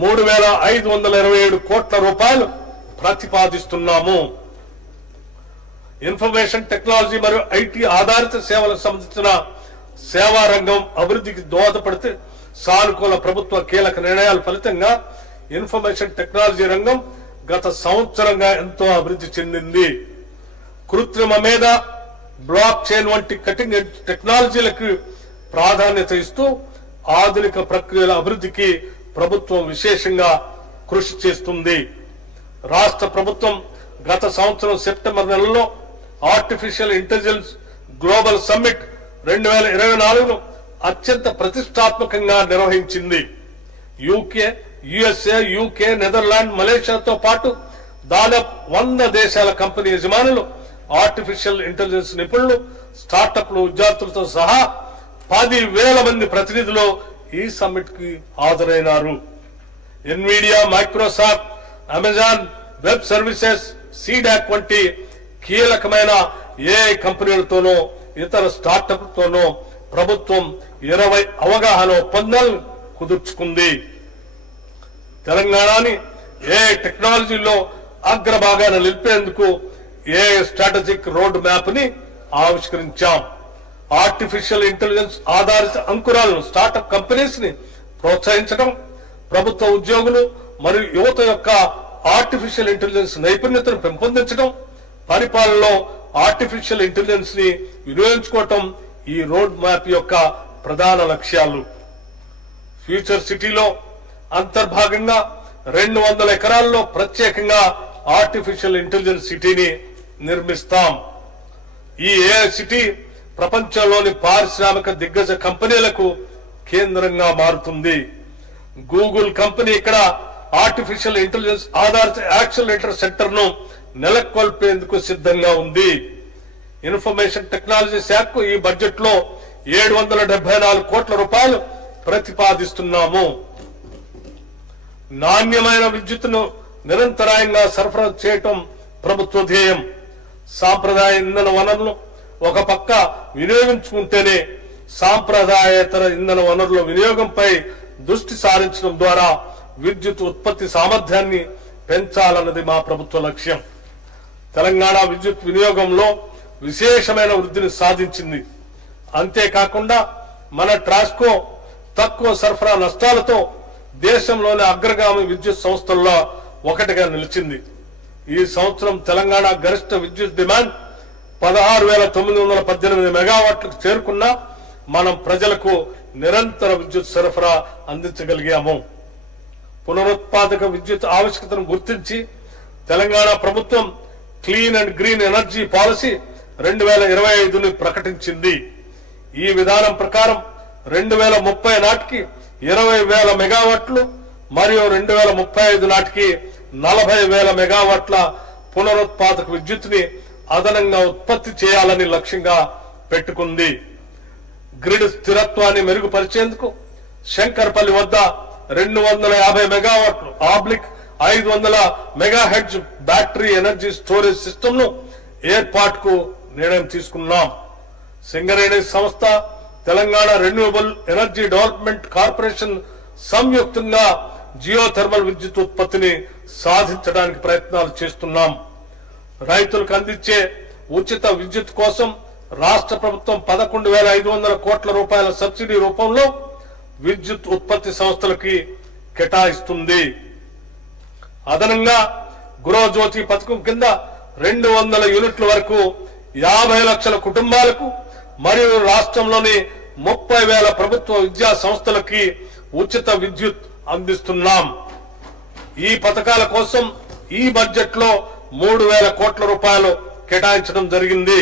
3,527 కోట్ల రూపాయలు ప్రతిపాదిస్తున్నాము. ఇన్ఫర్మేషన్ టెక్నాలజీ మరియు ఐటీ ఆధారిత సేవలకు సంబంధించిన సేవా రంగం అభివృద్ధికి దోహదపడితే సానుకూల ప్రభుత్వ కీలక నిర్ణయాల ఫలితంగా ఇన్ఫర్మేషన్ టెక్నాలజీ రంగం గత సంవత్సరంగా ఎంతో అభివృద్ధి చెందింది. కృత్రిమ మేధ, బ్లాక్ చైన్ వంటి కటింగ్ ఎడ్జ్ టెక్నాలజీలకు ప్రాధాన్యత ఇస్తూ ఆధునిక ప్రక్రియల అభివృద్ధికి ప్రభుత్వం విశేషంగా కృషి చేస్తుంది. రాష్ట్ర ప్రభుత్వం గత సంవత్సరం సెప్టెంబర్ నెలలో ఆర్టిఫిషియల్ ఇంటెలిజెన్స్ గ్లోబల్ సమ్మిట్ 2024ను అత్యంత ప్రతిష్టాత్మకంగా నిర్వహించింది. USA, UK, నెదర్లాండ్, మలేషియాతో పాటు దాదాపు 100 దేశాల కంపెనీ యజమానులు, ఆర్టిఫిషియల్ ఇంటెలిజెన్స్ నిపుణులు, స్టార్టప్లు, విద్యార్థులతో సహా 10,000 మంది ప్రతినిధులు ఈ సమ్మిట్ కి హాజరైనారు. Nvidia, Microsoft, Amazon Web Services, CDAC వంటి కీలకమైన AI కంపెనీలతోనూ ఇతర స్టార్టప్లతోనూ ప్రభుత్వం 20 అవగాహన ఒప్పందాలు కుదుర్చుకుంది. తెలంగాణని AI టెక్నాలజీలో అగ్రభాగాన నిలిపేందుకు AI స్ట్రాటజిక్ రోడ్ మ్యాప్ ని ఆవిష్కరించాం. ఆర్టిఫిషియల్ ఇంటెలిజెన్స్ ఆధారిత అంకురాలను, స్టార్టప్ కంపెనీస్ ని ప్రోత్సహించడం, ప్రభుత్వ ఉద్యోగులు మరియు యువత యొక్క ఆర్టిఫిషియల్ ఇంటెలిజెన్స్ నైపుణ్యతను పెంపొందించడం, పరిపాలనలో ఆర్టిఫిషియల్ ఇంటెలిజెన్స్ ని వినియోగించుకోవటం ఈ రోడ్ మ్యాప్ యొక్క ప్రధాన లక్ష్యాలు. ఫ్యూచర్ సిటీలో అంతర్భాగంగా 200 ఎకరాల్లో ప్రత్యేకంగా ఆర్టిఫిషియల్ ఇంటెలిజెన్స్ సిటీని నిర్మిస్తాం. ఈ AI సిటీ ప్రపంచంలోని పారిశ్రామిక దిగ్గజ కంపెనీలకు కేంద్రంగా మారుతుంది. గూగుల్ కంపెనీ ఇక్కడ ఆర్టిఫిషియల్ ఇంటెలిజెన్స్ ఆధారిత యాక్సిలరేటర్ సెంటర్ ను నెలకొల్పేందుకు సిద్ధంగా ఉంది. ఇన్ఫర్మేషన్ టెక్నాలజీ శాఖకు ఈ బడ్జెట్ లో 774 కోట్ల రూపాయలు ప్రతిపాదిస్తున్నాము. నాణ్యమైన విద్యుత్తును నిరంతరాయంగా సరఫరా చేయటం ప్రభుత్వ ధ్యేయం. సాంప్రదాయ ఇంధన వనరులు ఒక పక్క వినియోగించుకుంటేనే సాంప్రదాయేతర ఇంధన వనరుల వినియోగంపై దృష్టి సారించడం ద్వారా విద్యుత్ ఉత్పత్తి సామర్థ్యాన్ని పెంచాలన్నది మా ప్రభుత్వ లక్ష్యం. తెలంగాణ విద్యుత్ వినియోగంలో విశేషమైన వృద్ధిని సాధించింది. అంతేకాకుండా మన ట్రాన్స్కో తక్కువ సరఫరా నష్టాలతో దేశంలోని అగ్రగామి విద్యుత్ సంస్థల్లో ఒకటిగా నిలిచింది. ఈ సంవత్సరం తెలంగాణ గరిష్ట విద్యుత్ డిమాండ్ 16,918 మెగావాట్లకు చేరుకున్నా మనం ప్రజలకు నిరంతర విద్యుత్ సరఫరా అందించగలిగాము. పునరుత్పాదక విద్యుత్ ఆవశ్యకతను గుర్తించి తెలంగాణ ప్రభుత్వం clean and green energy policy 2025ని ప్రకటించింది. ఈ విధానం ప్రకారం 2030 నాటికి 20,000 మెగావాట్లు మరియు 2035 నాటికి 40,000 మెగావాట్ల పునరుత్పాదక విద్యుత్తుని అదనంగా ఉత్పత్తి చేయాలని లక్ష్యంగా పెట్టుకుంది. గ్రిడ్ స్థిరత్వాన్ని మెరుగుపరిచేందుకు శంకర్పల్లి వద్ద 250 మెగావాట్లు oblique 500 megahertz battery energy storage system ను ఏర్పాటుకు నిర్ణయం తీసుకున్నాం. సింగరేణి సంస్థ, Telangana renewable energy development corporation సంయుక్తంగా జియోథర్మల్ విద్యుత్ ఉత్పత్తిని సాధించడానికి ప్రయత్నాలు చేస్తున్నాం. రైతులకు అందించే ఉచిత విద్యుత్ కోసం రాష్ట్ర ప్రభుత్వం 11,500 కోట్ల రూపాయల సబ్సిడీ రూపంలో విద్యుత్ ఉత్పత్తి సంస్థలకి కేటాయిస్తుంది. అదనంగా గృహజ్యోతి పథకం కింద 200 యూనిట్ల వరకు 50 లక్షల కుటుంబాలకు మరియు రాష్ట్రంలోని 30,000 ప్రభుత్వ విద్యా సంస్థలకి ఉచిత విద్యుత్ అందిస్తున్నాం. ఈ పథకాల కోసం ఈ బడ్జెట్ లో 3,000 కోట్ల రూపాయలు కేటాయించడం జరిగింది.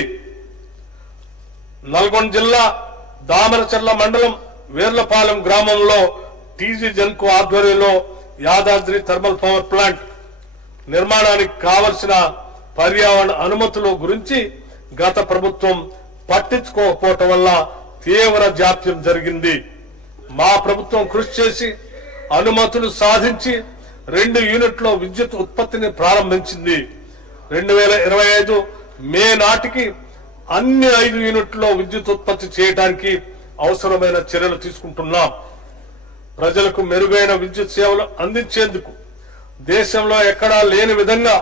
నల్గొండ జిల్లా దామరచర్ల మండలం వీర్లపాలెం గ్రామంలో టీజీ జెన్కో ఆధ్వర్యంలో యాదాద్రి థర్మల్ పవర్ ప్లాంట్ నిర్మాణానికి కావలసిన పర్యావరణ అనుమతుల గురించి గత ప్రభుత్వం పట్టించుకోకపోవటం వల్ల తీవ్ర జాప్యం జరిగింది. మా ప్రభుత్వం కృషి చేసి అనుమతులు సాధించి 2 యూనిట్ల విద్యుత్ ఉత్పత్తిని ప్రారంభించింది. 2025 మే నాటికి అన్ని 5 యూనిట్లలో విద్యుత్ ఉత్పత్తి చేయడానికి అవసరమైన చర్యలు తీసుకుంటున్నాం. ప్రజలకు మెరుగైన విద్యుత్ సేవలు అందించేందుకు దేశంలో ఎక్కడా లేని విధంగా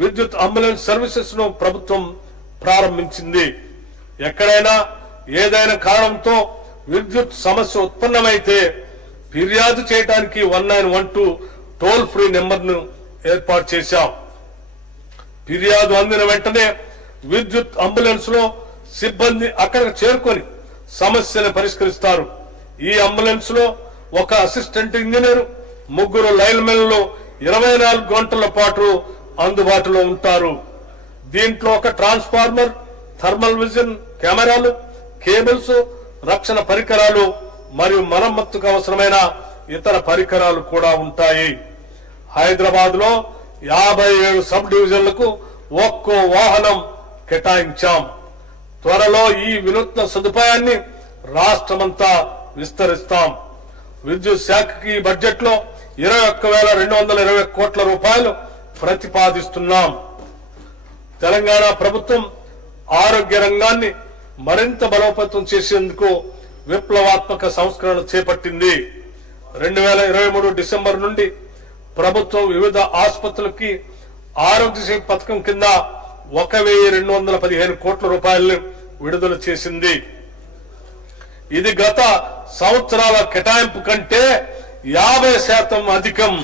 విద్యుత్ అంబులెన్స్ సర్వీసెస్ ను ప్రభుత్వం ప్రారంభించింది. ఎక్కడైనా ఏదైనా కారణంతో విద్యుత్ సమస్య ఉత్పన్నమైతే ఫిర్యాదు చేయడానికి 1912 టోల్ ఫ్రీ నెంబర్ ను ఏర్పాటు చేశాం. ఫిర్యాదు అందిన వెంటనే విద్యుత్ అంబులెన్స్ లో సిబ్బంది అక్కడికి చేరుకొని సమస్యను పరిష్కరిస్తారు. ఈ అంబులెన్స్ లో ఒక అసిస్టెంట్ ఇంజనీర్, 3 లైన్ మెన్లు 24 గంటల పాటు అందుబాటులో ఉంటారు. దీంట్లో ఒక ట్రాన్స్ఫార్మర్, థర్మల్ విజన్ కెమెరాలు, కేబుల్స్, రక్షణ పరికరాలు మరియు మరమ్మతుకు అవసరమైన ఇతర పరికరాలు కూడా ఉంటాయి. హైదరాబాద్ లో 57 సబ్ డివిజన్లకు ఒక్కో వాహనం కేటాయించాం. త్వరలో ఈ వినూత్న సదుపాయాన్ని రాష్ట్రమంతా విస్తరిస్తాం. విద్యుత్ శాఖకి బడ్జెట్ లో 21,220 కోట్ల రూపాయలు ప్రతిపాదిస్తున్నాం. తెలంగాణ ప్రభుత్వం ఆరోగ్య రంగాన్ని మరింత బలోపేతం చేసేందుకు విప్లవాత్మక సంస్కరణ చేపట్టింది. 2023 డిసెంబర్ నుండి ప్రభుత్వం వివిధ ఆసుపత్రులకి ఆరోగ్యశ్రీ పథకం కింద 1,215 కోట్ల రూపాయలను విడుదల చేసింది. ఇది గత సంవత్సరాల కేటాయింపు కంటే 50% అధికం.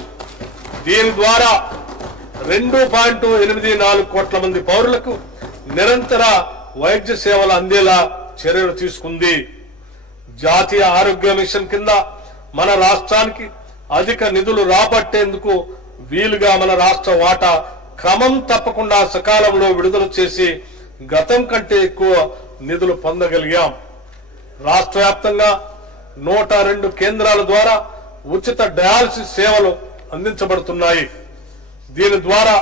దీని ద్వారా 2.84 కోట్ల మంది పౌరులకు నిరంతర వైద్య సేవలు అందేలా చర్యలు తీసుకుంది. జాతీయ ఆరోగ్య మిషన్ కింద మన రాష్ట్రానికి అధిక నిధులు రాబట్టేందుకు వీలుగా మన రాష్ట్ర వాటా క్రమం తప్పకుండా సకాలంలో విడుదల చేసి గతం కంటే ఎక్కువ నిధులు పొందగలిగాం. రాష్ట్ర వ్యాప్తంగా 102 కేంద్రాల ద్వారా ఉచిత డయాలసిస్ సేవలు అందించబడుతున్నాయి. దీని ద్వారా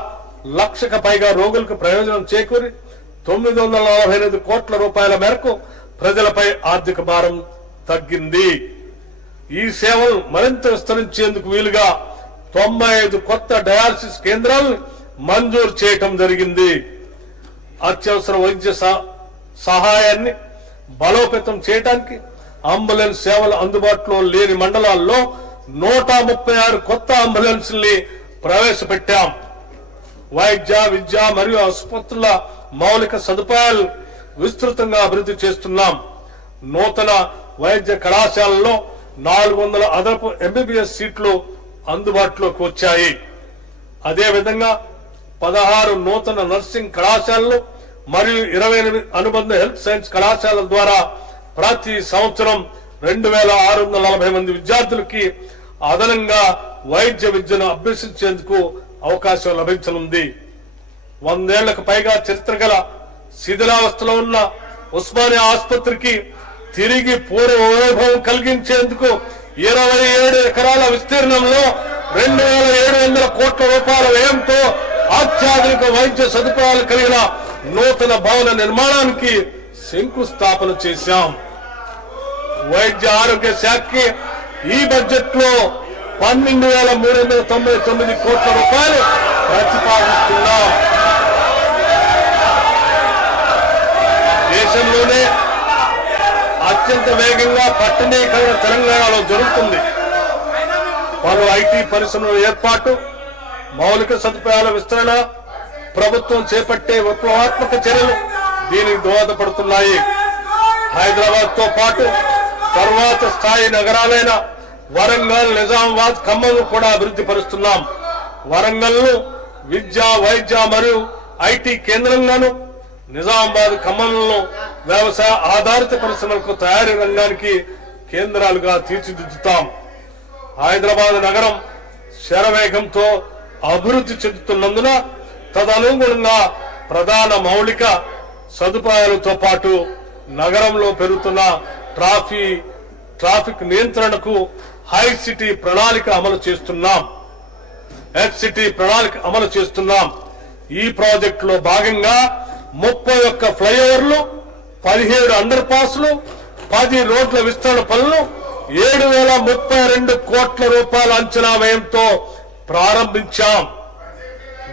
1,00,000కు పైగా రోగులకు ప్రయోజనం చేకూరి 948 కోట్ల రూపాయల మేరకు ప్రజలపై ఆర్థిక భారం తగ్గింది. ఈ సేవలు మరింత విస్తరించేందుకు వీలుగా 95 కొత్త డయాలసిస్ కేంద్రాలను మంజూరు చేయటం జరిగింది. అత్యవసర వైద్య సహాయాన్ని బలోపేతం చేయడానికి అంబులెన్స్ సేవలు అందుబాటులో లేని మండలాల్లో 136 కొత్త అంబులెన్స్ని ప్రవేశపెట్టాం. వైద్య, విద్య మరియు ఆసుపత్రుల మౌలిక సదుపాయాలు విస్తృతంగా అభివృద్ధి చేస్తున్నాం. నూతన వైద్య కళాశాలలో 400 అదనపు MBBS సీట్లు అందుబాటులోకి వచ్చాయి. అదేవిధంగా 16 నూతన నర్సింగ్ కళాశాలలు మరియు 28 అనుబంధ హెల్త్ సైన్స్ కళాశాలల ద్వారా ప్రతి సంవత్సరం 2,640 మంది విద్యార్థులకి అదనంగా వైద్య విద్యను అభ్యసించేందుకు అవకాశం లభించనుంది. 100 ఏళ్లకు పైగా చరిత్ర గల శిథిలావస్థలో ఉన్న ఉస్మానియా ఆసుపత్రికి తిరిగి పూర్వ వైభవం కలిగించేందుకు 27 ఎకరాల విస్తీర్ణంలో 2,700 కోట్ల రూపాయల వ్యయంతో అత్యాధునిక వైద్య సదుపాయాలు కలిగిన నూతన భవన నిర్మాణానికి శంకుస్థాపన చేశాం. వైద్య ఆరోగ్య శాఖకి ఈ బడ్జెట్ లో 12,399 కోట్ల రూపాయలు ప్రతిపాదిస్తున్నాం. దేశంలోనే అత్యంత వేగంగా పట్టణీకరణ తెలంగాణలో జరుగుతుంది. పలు IT పరిశ్రమల ఏర్పాటు, మౌలిక సదుపాయాల విస్తరణ, ప్రభుత్వం చేపట్టే విప్లవాత్మక చర్యలు దీనికి దోహదపడుతున్నాయి. హైదరాబాద్ తో పాటు తర్వాత స్థాయి నగరాలైన వరంగల్, నిజామాబాద్, ఖమ్మం కూడా అభివృద్ధి పరుస్తున్నాం. వరంగల్ ను విద్య, వైద్య మరియు IT కేంద్రంగాను, నిజామాబాద్, ఖమ్మంలో వ్యవసాయ ఆధారిత పరిశ్రమలకు తయారీ రంగానికి కేంద్రాలుగా తీర్చిదిద్దుతాం. హైదరాబాద్ నగరం శరవేగంతో అభివృద్ధి చెందుతున్నందున తదనుగుణంగా ప్రధాన మౌలిక సదుపాయాలతో పాటు నగరంలో పెరుగుతున్న ట్రాఫిక్ నియంత్రణకు హై సిటీ ప్రణాళిక అమలు చేస్తున్నాం. HCT ప్రణాళిక అమలు చేస్తున్నాం. ఈ ప్రాజెక్టులో భాగంగా 31 ఫ్లైఓవర్లు, 17 అండర్ పాస్లు, 10 రోడ్ల విస్తరణ పనులు 7,032 కోట్ల రూపాయల అంచనా వ్యయంతో ప్రారంభించాం.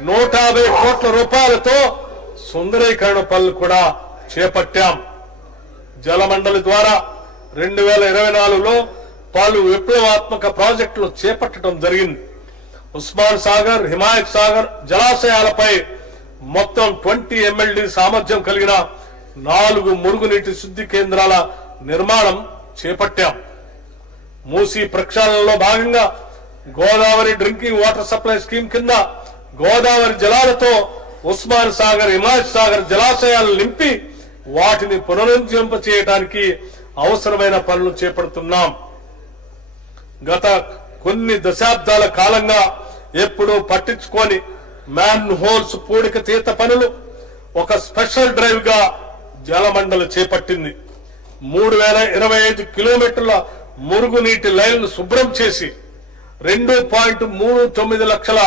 150 కోట్ల రూపాయలతో సుందరీకరణ పనులు కూడా చేపట్టాం. జలమండలి ద్వారా 2024లో పలు విప్లవాత్మక ప్రాజెక్టులు చేపట్టడం జరిగింది. ఉస్మాన్ సాగర్, హిమాయత్ సాగర్ జలాశయాలపై మొత్తం 20 MLD సామర్థ్యం కలిగిన 4 మురుగునీటి శుద్ధి కేంద్రాల నిర్మాణం చేపట్టాం. మూసీ ప్రక్షాళనలో భాగంగా Godavari drinking water supply scheme కింద గోదావరి జలాలతో ఉస్మాన్ సాగర్, హిమాయత్ సాగర్ జలాశయాలను నింపి వాటిని పునరుజ్జీవింప చేయడానికి అవసరమైన పనులు చేపడుతున్నాం. గత కొన్ని దశాబ్దాల కాలంగా ఎప్పుడూ పట్టించుకొని మ్యాన్ హోల్స్ పూడిక తీత పనులు ఒక స్పెషల్ డ్రైవ్ గా జలమండలి చేపట్టింది. 3,025 కిలోమీటర్ల మురుగునీటి లైన్లు శుభ్రం చేసి 2.39 లక్షల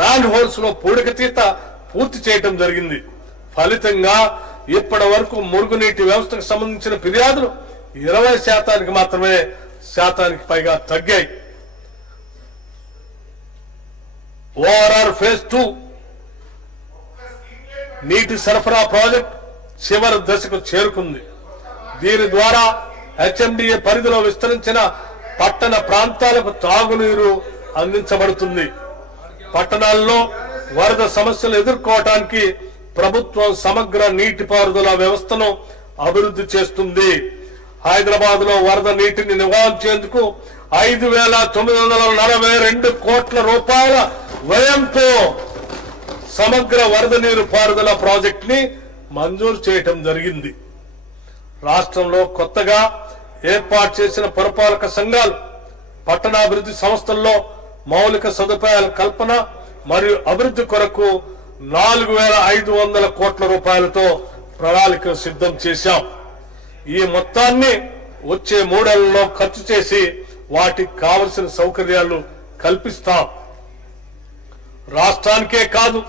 మ్యాన్ హోల్స్ లో పూడిక తీత పూర్తి చేయడం జరిగింది. ఫలితంగా ఇప్పటి వరకు మురుగునీటి వ్యవస్థకు సంబంధించిన ఫిర్యాదులు 20% మాత్రమే పైగా తగ్గాయి. ORR ఫేజ్ 2 నీటి సరఫరా ప్రాజెక్ట్ చివరి దశకు చేరుకుంది. దీని ద్వారా HMDA పరిధిలో విస్తరించిన పట్టణ ప్రాంతాలకు తాగునీరు అందించబడుతుంది. పట్టణాల్లో వరద సమస్యలు ఎదుర్కోవటానికి ప్రభుత్వం సమగ్ర నీటిపారుదల వ్యవస్థను అభివృద్ధి చేస్తుంది. హైదరాబాద్ లో వరద నీటిని నివారించేందుకు 5,942 కోట్ల రూపాయల వ్యయంతో సమగ్ర వరద నీరు పారుదల ప్రాజెక్ట్ ని మంజూరు చేయటం జరిగింది. రాష్ట్రంలో కొత్తగా ఏర్పాటు చేసిన పురపాలక సంఘాలు, పట్టణాభివృద్ధి సంస్థల్లో మౌలిక సదుపాయాల కల్పన మరియు అభివృద్ధి కొరకు 4,500 కోట్ల రూపాయలతో ప్రణాళిక సిద్ధం చేశాం. ఈ మొత్తాన్ని వచ్చే 3 ఏళ్లలో ఖర్చు చేసి వాటికి కావలసిన సౌకర్యాలు కల్పిస్తాం. రాష్ట్రానికే కాదు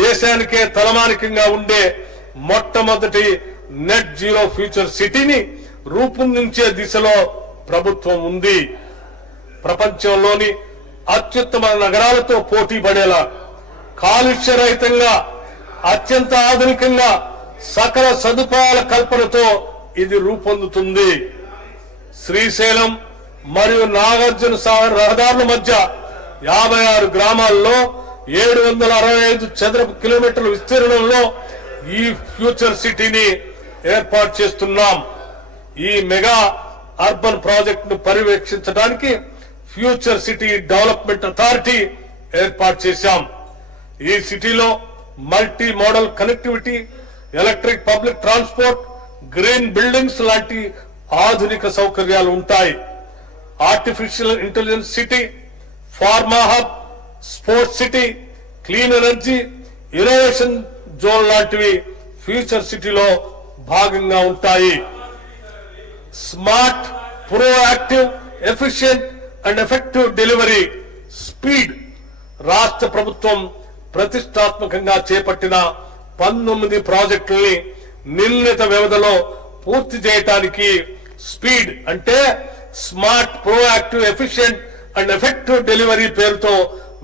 దేశానికే తలమానికంగా ఉండే మొట్టమొదటి నెట్ జీరో ఫ్యూచర్ సిటీని రూపొందించే దిశలో ప్రభుత్వం ఉంది. ప్రపంచంలోని అత్యుత్తమ నగరాలతో పోటీ పడేలా కాలుష్య రహితంగా అత్యంత ఆధునికంగా సకల సదుపాయాల కల్పనతో ఇది రూపొందుతుంది. శ్రీశైలం మరియు నాగార్జున సాగర్ రహదారుల మధ్య 56 గ్రామాల్లో 765 చదరపు కిలోమీటర్ల విస్తీర్ణంలో ఈ ఫ్యూచర్ సిటీని ఏర్పాటు చేస్తున్నాం. ఈ మెగా అర్బన్ ప్రాజెక్ట్ ను పర్యవేక్షించడానికి ఫ్యూచర్ సిటీ డెవలప్మెంట్ అథారిటీ ఏర్పాటు చేశాం. ఈ సిటీలో multi modal connectivity, electric public transport, green buildings లాంటి ఆధునిక సౌకర్యాలు ఉంటాయి. Artificial intelligence city, pharma hub, sports city, clean energy, innovation zone లాంటివి ఫ్యూచర్ సిటీలో భాగంగా ఉంటాయి. Smart, proactive, efficient and effective delivery speed రాష్ట్ర ప్రభుత్వం ప్రతిష్టాత్మకంగా చేపట్టిన 19 ప్రాజెక్టుల్ని నిర్ణీత వ్యవధిలో పూర్తి చేయడానికి స్పీడ్ అంటే smart, proactive, efficient and effective delivery పేరుతో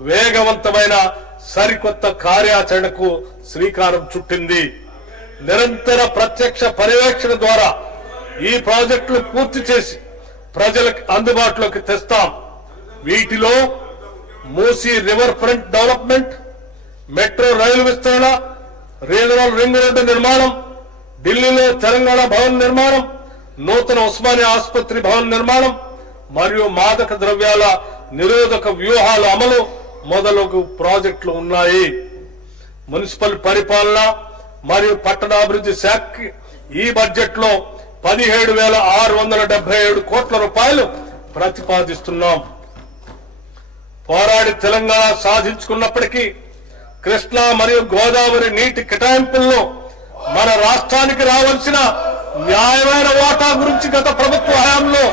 వేగవంతమైన సరికొత్త కార్యాచరణకు శ్రీకారం చుట్టింది. నిరంతర ప్రత్యక్ష పర్యవేక్షణ ద్వారా ఈ ప్రాజెక్టులు పూర్తి చేసి ప్రజలకు అందుబాటులోకి తెస్తాం. వీటిలో Musi riverfront development, metro rail విస్తరణ, రీజనల్ రింగ్ రోడ్డు నిర్మాణం, ఢిల్లీలో తెలంగాణ భవన్ నిర్మాణం, నూతన ఉస్మానియా ఆసుపత్రి భవన్ నిర్మాణం మరియు మాదక ద్రవ్యాల నిరోధక వ్యూహాల అమలు మొదలగు ప్రాజెక్టులు ఉన్నాయి. మున్సిపల్ పరిపాలన మరియు పట్టణాభివృద్ధి శాఖకి ఈ బడ్జెట్ లో 17,677 కోట్ల రూపాయలు ప్రతిపాదిస్తున్నాం. పోరాడి తెలంగాణ సాధించుకున్నప్పటికీ కృష్ణా మరియు గోదావరి నీటి కేటాయింపుల్లో మన రాష్ట్రానికి రావాల్సిన న్యాయమైన వాటా గురించి గత ప్రభుత్వ హయాంలో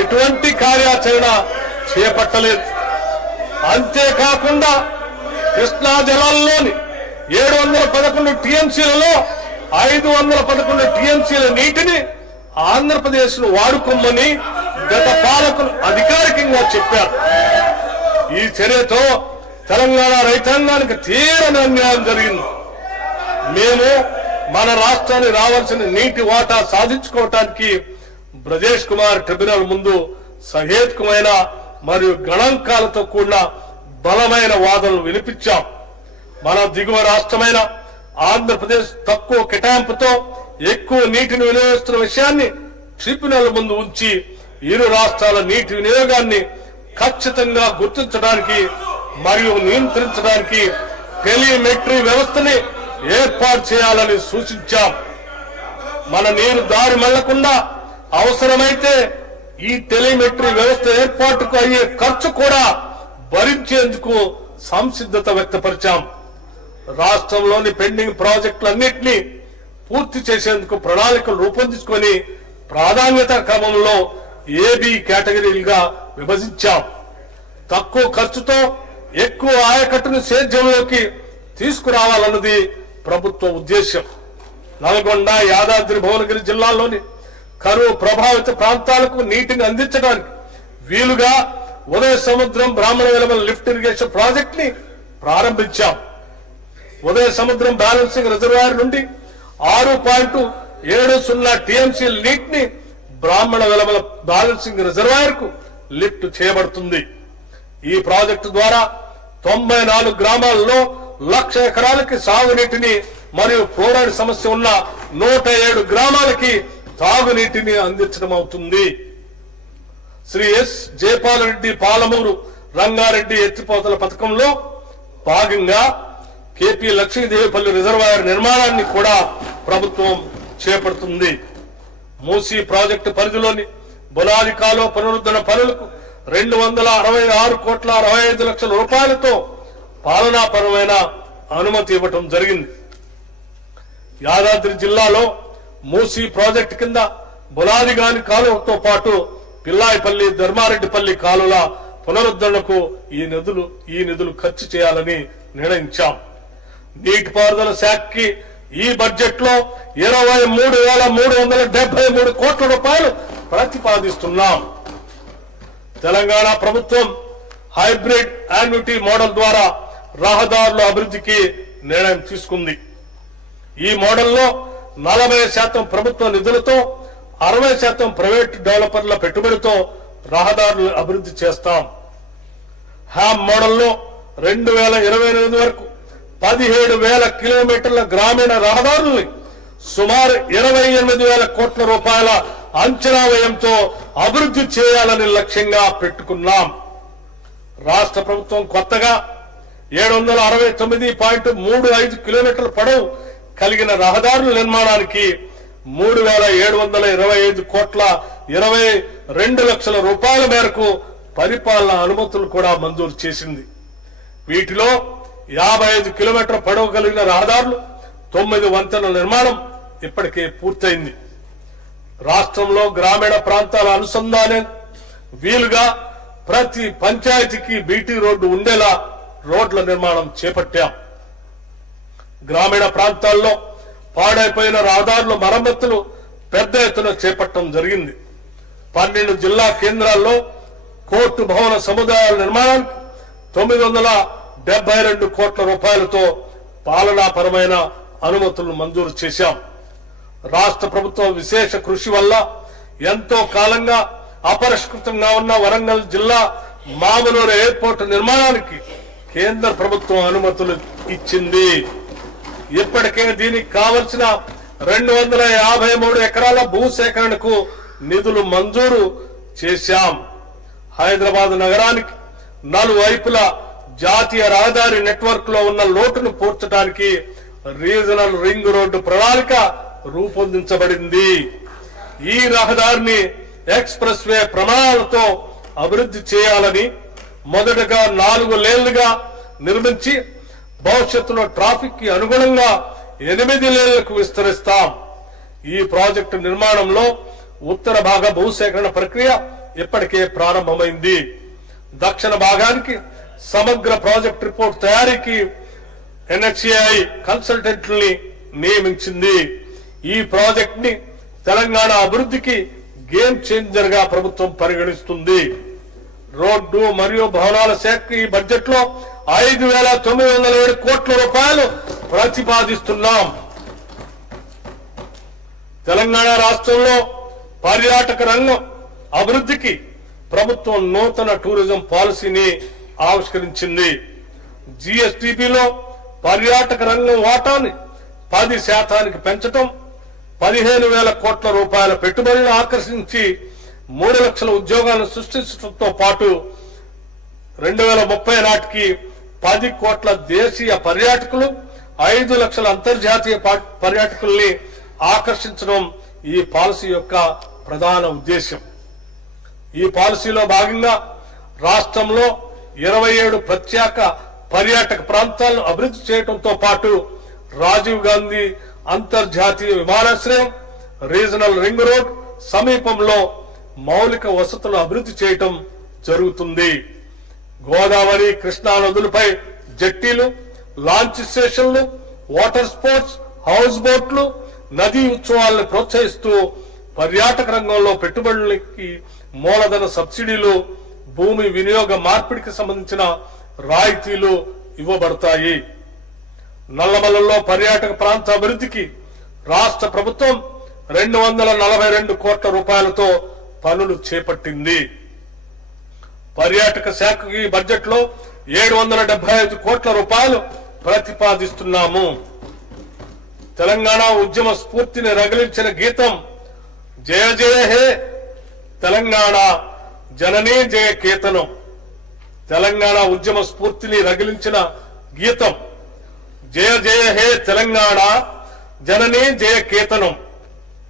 ఎటువంటి కార్యాచరణ చేపట్టలేదు. అంతేకాకుండా కృష్ణా జలాల్లోని 711 టీఎంసీలలో 511 టీఎంసీల నీటిని ఆంధ్రప్రదేశ్ ను వాడుకోమని గత పాలకులు అధికారికంగా చెప్పారు. ఈ చర్యతో తెలంగాణ రైతాంగానికి తీవ్ర అన్యాయం జరిగింది. మేము మన రాష్ట్రానికి రావాల్సిన నీటి వాటా సాధించుకోవటానికి బ్రజేష్ కుమార్ ట్రిబ్యునల్ ముందు సహేతుకమైన మరియు గణాంకాలతో కూడిన బలమైన వాదనలు వినిపించాం. మన దిగువ రాష్ట్రమైన ఆంధ్రప్రదేశ్ తక్కువ కేటాయింపుతో ఎక్కువ నీటిని వినియోగిస్తున్న విషయాన్ని ట్రిబ్యునల్ ముందు ఉంచి ఇరు రాష్ట్రాల నీటి వినియోగాన్ని ఖచ్చితంగా గుర్తించడానికి మరియు నియంత్రించడానికి టెలిమెట్రీ వ్యవస్థని ఏర్పాటు చేయాలని సూచించాం. మన నీరు దారి మళ్లకుండా అవసరమైతే ఈ టెలిమెట్రీ వ్యవస్థ ఏర్పాటుకు అయ్యే ఖర్చు కూడా భరించేందుకు సంసిద్ధత వ్యక్తపరిచాం. రాష్ట్రంలోని పెండింగ్ ప్రాజెక్టులన్నింటినీ పూర్తి చేసేందుకు ప్రణాళికలు రూపొందించుకొని ప్రాధాన్యత క్రమంలో ఏబి కేటగిరీలుగా విభజించాం. తక్కువ ఖర్చుతో ఎక్కువ ఆయకట్టును సేద్యంలోకి తీసుకురావాలన్నది ప్రభుత్వ ఉద్దేశం. నల్గొండ, యాదాద్రి భువనగిరి జిల్లాల్లోని కరువు ప్రభావిత ప్రాంతాలకు నీటిని అందించడానికి వీలుగా ఉదయ సముద్రం బ్రాహ్మణ వెలమల లిఫ్ట్ ఇరిగేషన్ ప్రాజెక్ట్ ని ప్రారంభించాం. ఉదయ సముద్రం బ్యాలెన్సింగ్ రిజర్వాయర్ నుండి 6.70 టీఎంసీ నీటిని బ్రాహ్మణ వెలమల బ్యాలెన్సింగ్ రిజర్వాయర్ కు లిఫ్ట్ చేయబడుతుంది. ఈ ప్రాజెక్టు ద్వారా 94 గ్రామాల్లో 1,00,000 ఎకరాలకి సాగునీటిని మరియు ఫ్లోరైడ్ సమస్య ఉన్న 107 గ్రామాలకి తాగునీటిని అందించడం అవుతుంది. శ్రీ ఎస్ జయపాల్ రెడ్డి పాలమూరు రంగారెడ్డి ఎత్తిపోతల పథకంలో భాగంగా కేపీ లక్ష్మీదేవిపల్లి రిజర్వాయర్ నిర్మాణాన్ని కూడా ప్రభుత్వం చేపడుతుంది. మూసీ ప్రాజెక్టు పరిధిలోని బులాది కాలువ పునరుద్ధరణ పనులకు 266,65 రూపాయలతో పాలనాపరమైన అనుమతి ఇవ్వటం జరిగింది. యాదాద్రి జిల్లాలో మూసీ ప్రాజెక్టు కింద బులాదిగాని కాలువతో పాటు పిల్లాయిపల్లి ధర్మారెడ్డిపల్లి కాలువల పునరుద్ధరణకు ఈ నిధులు ఖర్చు చేయాలని నిర్ణయించాం. నీటిపారుదల శాఖకి ఈ బడ్జెట్ లో 23,373 కోట్ల రూపాయలు ప్రతిపాదిస్తున్నాం. తెలంగాణ ప్రభుత్వం హైబ్రిడ్ యాన్యుటీ మోడల్ ద్వారా రహదారుల అభివృద్ధికి నిర్ణయం తీసుకుంది. ఈ మోడల్లో 40% ప్రభుత్వ నిధులతో 60% ప్రైవేట్ డెవలపర్ల పెట్టుబడితో రహదారులు అభివృద్ధి చేస్తాం. హ్యామ్ మోడల్లో 2028 వరకు 17,000 కిలోమీటర్ల గ్రామీణ రహదారుల్ని సుమారు 28,000 కోట్ల రూపాయల అంచనా వ్యయంతో అభివృద్ధి చేయాలని లక్ష్యంగా పెట్టుకున్నాం. రాష్ట్ర ప్రభుత్వం కొత్తగా 769.35 కిలోమీటర్ల పొడవు కలిగిన రహదారుల నిర్మాణానికి 3,725 కోట్ల 22 లక్షల రూపాయల మేరకు పరిపాలనా అనుమతులు కూడా మంజూరు చేసింది. వీటిలో 55 కిలోమీటర్ల పొడవు కలిగిన రహదారులు 9 వంతెనల నిర్మాణం ఇప్పటికే పూర్తయింది. రాష్ట్రంలో గ్రామీణ ప్రాంతాల అనుసంధానం వీలుగా ప్రతి పంచాయతీకి బీటీ రోడ్డు ఉండేలా రోడ్ల నిర్మాణం చేపట్టాం. గ్రామీణ ప్రాంతాల్లో పాడైపోయిన రహదారుల మరమ్మతులు పెద్ద ఎత్తున చేపట్టడం జరిగింది. 12 జిల్లా కేంద్రాల్లో కోర్టు భవన సముదాయాల నిర్మాణానికి 972 కోట్ల రూపాయలతో పాలనాపరమైన అనుమతులను మంజూరు చేశాం. రాష్ట్ర ప్రభుత్వం విశేష కృషి వల్ల ఎంతో కాలంగా అపరిష్కృతంగా ఉన్న వరంగల్ జిల్లా మామనూరు ఎయిర్పోర్ట్ నిర్మాణానికి కేంద్ర ప్రభుత్వం అనుమతులు ఇచ్చింది. ఇప్పటికే దీనికి కావలసిన 253 ఎకరాల భూసేకరణకు నిధులు మంజూరు చేశాం. హైదరాబాద్ నగరానికి నలువైపులా జాతీయ రహదారి నెట్వర్క్ లో ఉన్న లోటును పూడ్చడానికి రీజనల్ రింగ్ రోడ్డు ప్రణాళిక రూపొందించబడింది. ఈ రహదారిని ఎక్స్ప్రెస్ వే ప్రమాణాలతో అభివృద్ధి చేయాలని మొదటగా 4 లేన్లుగా నిర్మించి భవిష్యత్తులో ట్రాఫిక్ కి అనుగుణంగా 8 లేన్లకు విస్తరిస్తాం. ఈ ప్రాజెక్టు నిర్మాణంలో ఉత్తర భాగ భూసేకరణ ప్రక్రియ ఇప్పటికే ప్రారంభమైంది. దక్షిణ భాగానికి సమగ్ర ప్రాజెక్ట్ రిపోర్ట్ తయారీకి ఎన్హెచ్ఏఐ కన్సల్టెంట్లని నియమించింది. ఈ ప్రాజెక్ట్ ని తెలంగాణ అభివృద్ధికి గేమ్ చేంజర్ గా ప్రభుత్వం పరిగణిస్తుంది. రోడ్డు మరియు భవనాల శాఖ ఈ బడ్జెట్ లో 5,907 కోట్ల రూపాయలు ప్రతిపాదిస్తున్నాం. తెలంగాణ రాష్ట్రంలో పర్యాటక రంగం అభివృద్ధికి ప్రభుత్వం నూతన టూరిజం పాలసీని ఆవిష్కరించింది. జిఎస్టిపిలో పర్యాటక రంగం వాటాని 10% పెంచడం, 15,000 కోట్ల రూపాయల పెట్టుబడులను ఆకర్షించి 3 లక్షల ఉద్యోగాలను సృష్టించడంతో పాటు 2030 నాటికి 10 కోట్ల దేశీయ పర్యాటకులు, 5 లక్షల అంతర్జాతీయ పర్యాటకుల్ని ఆకర్షించడం ఈ పాలసీ యొక్క ప్రధాన ఉద్దేశం. ఈ పాలసీలో భాగంగా రాష్ట్రంలో 27 ప్రత్యేక పర్యాటక ప్రాంతాలను అభివృద్ధి చేయడంతో పాటు రాజీవ్ గాంధీ అంతర్జాతీయ విమానాశ్రయం, రీజనల్ రింగ్ రోడ్ సమీపంలో మౌలిక వసతులు అభివృద్ధి చేయటం జరుగుతుంది. గోదావరి, కృష్ణా నదులపై జట్టీలు, లాంచ్ స్టేషన్లు, వాటర్ స్పోర్ట్స్, హౌస్ బోట్లు, నదీ ఉత్సవాలను ప్రోత్సహిస్తూ పర్యాటక రంగంలో పెట్టుబడులకి మూలధన సబ్సిడీలు, భూమి వినియోగ మార్పిడికి సంబంధించిన రాయితీలు ఇవ్వబడతాయి. నల్లమలలో పర్యాటక ప్రాంత అభివృద్ధికి రాష్ట్ర ప్రభుత్వం 242 కోట్ల రూపాయలతో పనులు చేపట్టింది. పర్యాటక శాఖకి బడ్జెట్ లో 775 కోట్ల రూపాయలు ప్రతిపాదిస్తున్నాము. తెలంగాణ ఉద్యమ స్ఫూర్తిని రగిలించిన గీతం జయ జయ హే తెలంగాణ జననీ జయ కేతనం. తెలంగాణ ఉద్యమ స్ఫూర్తిని రగిలించిన గీతం జయ జయ హే తెలంగాణ జననీ జయ కేతనం.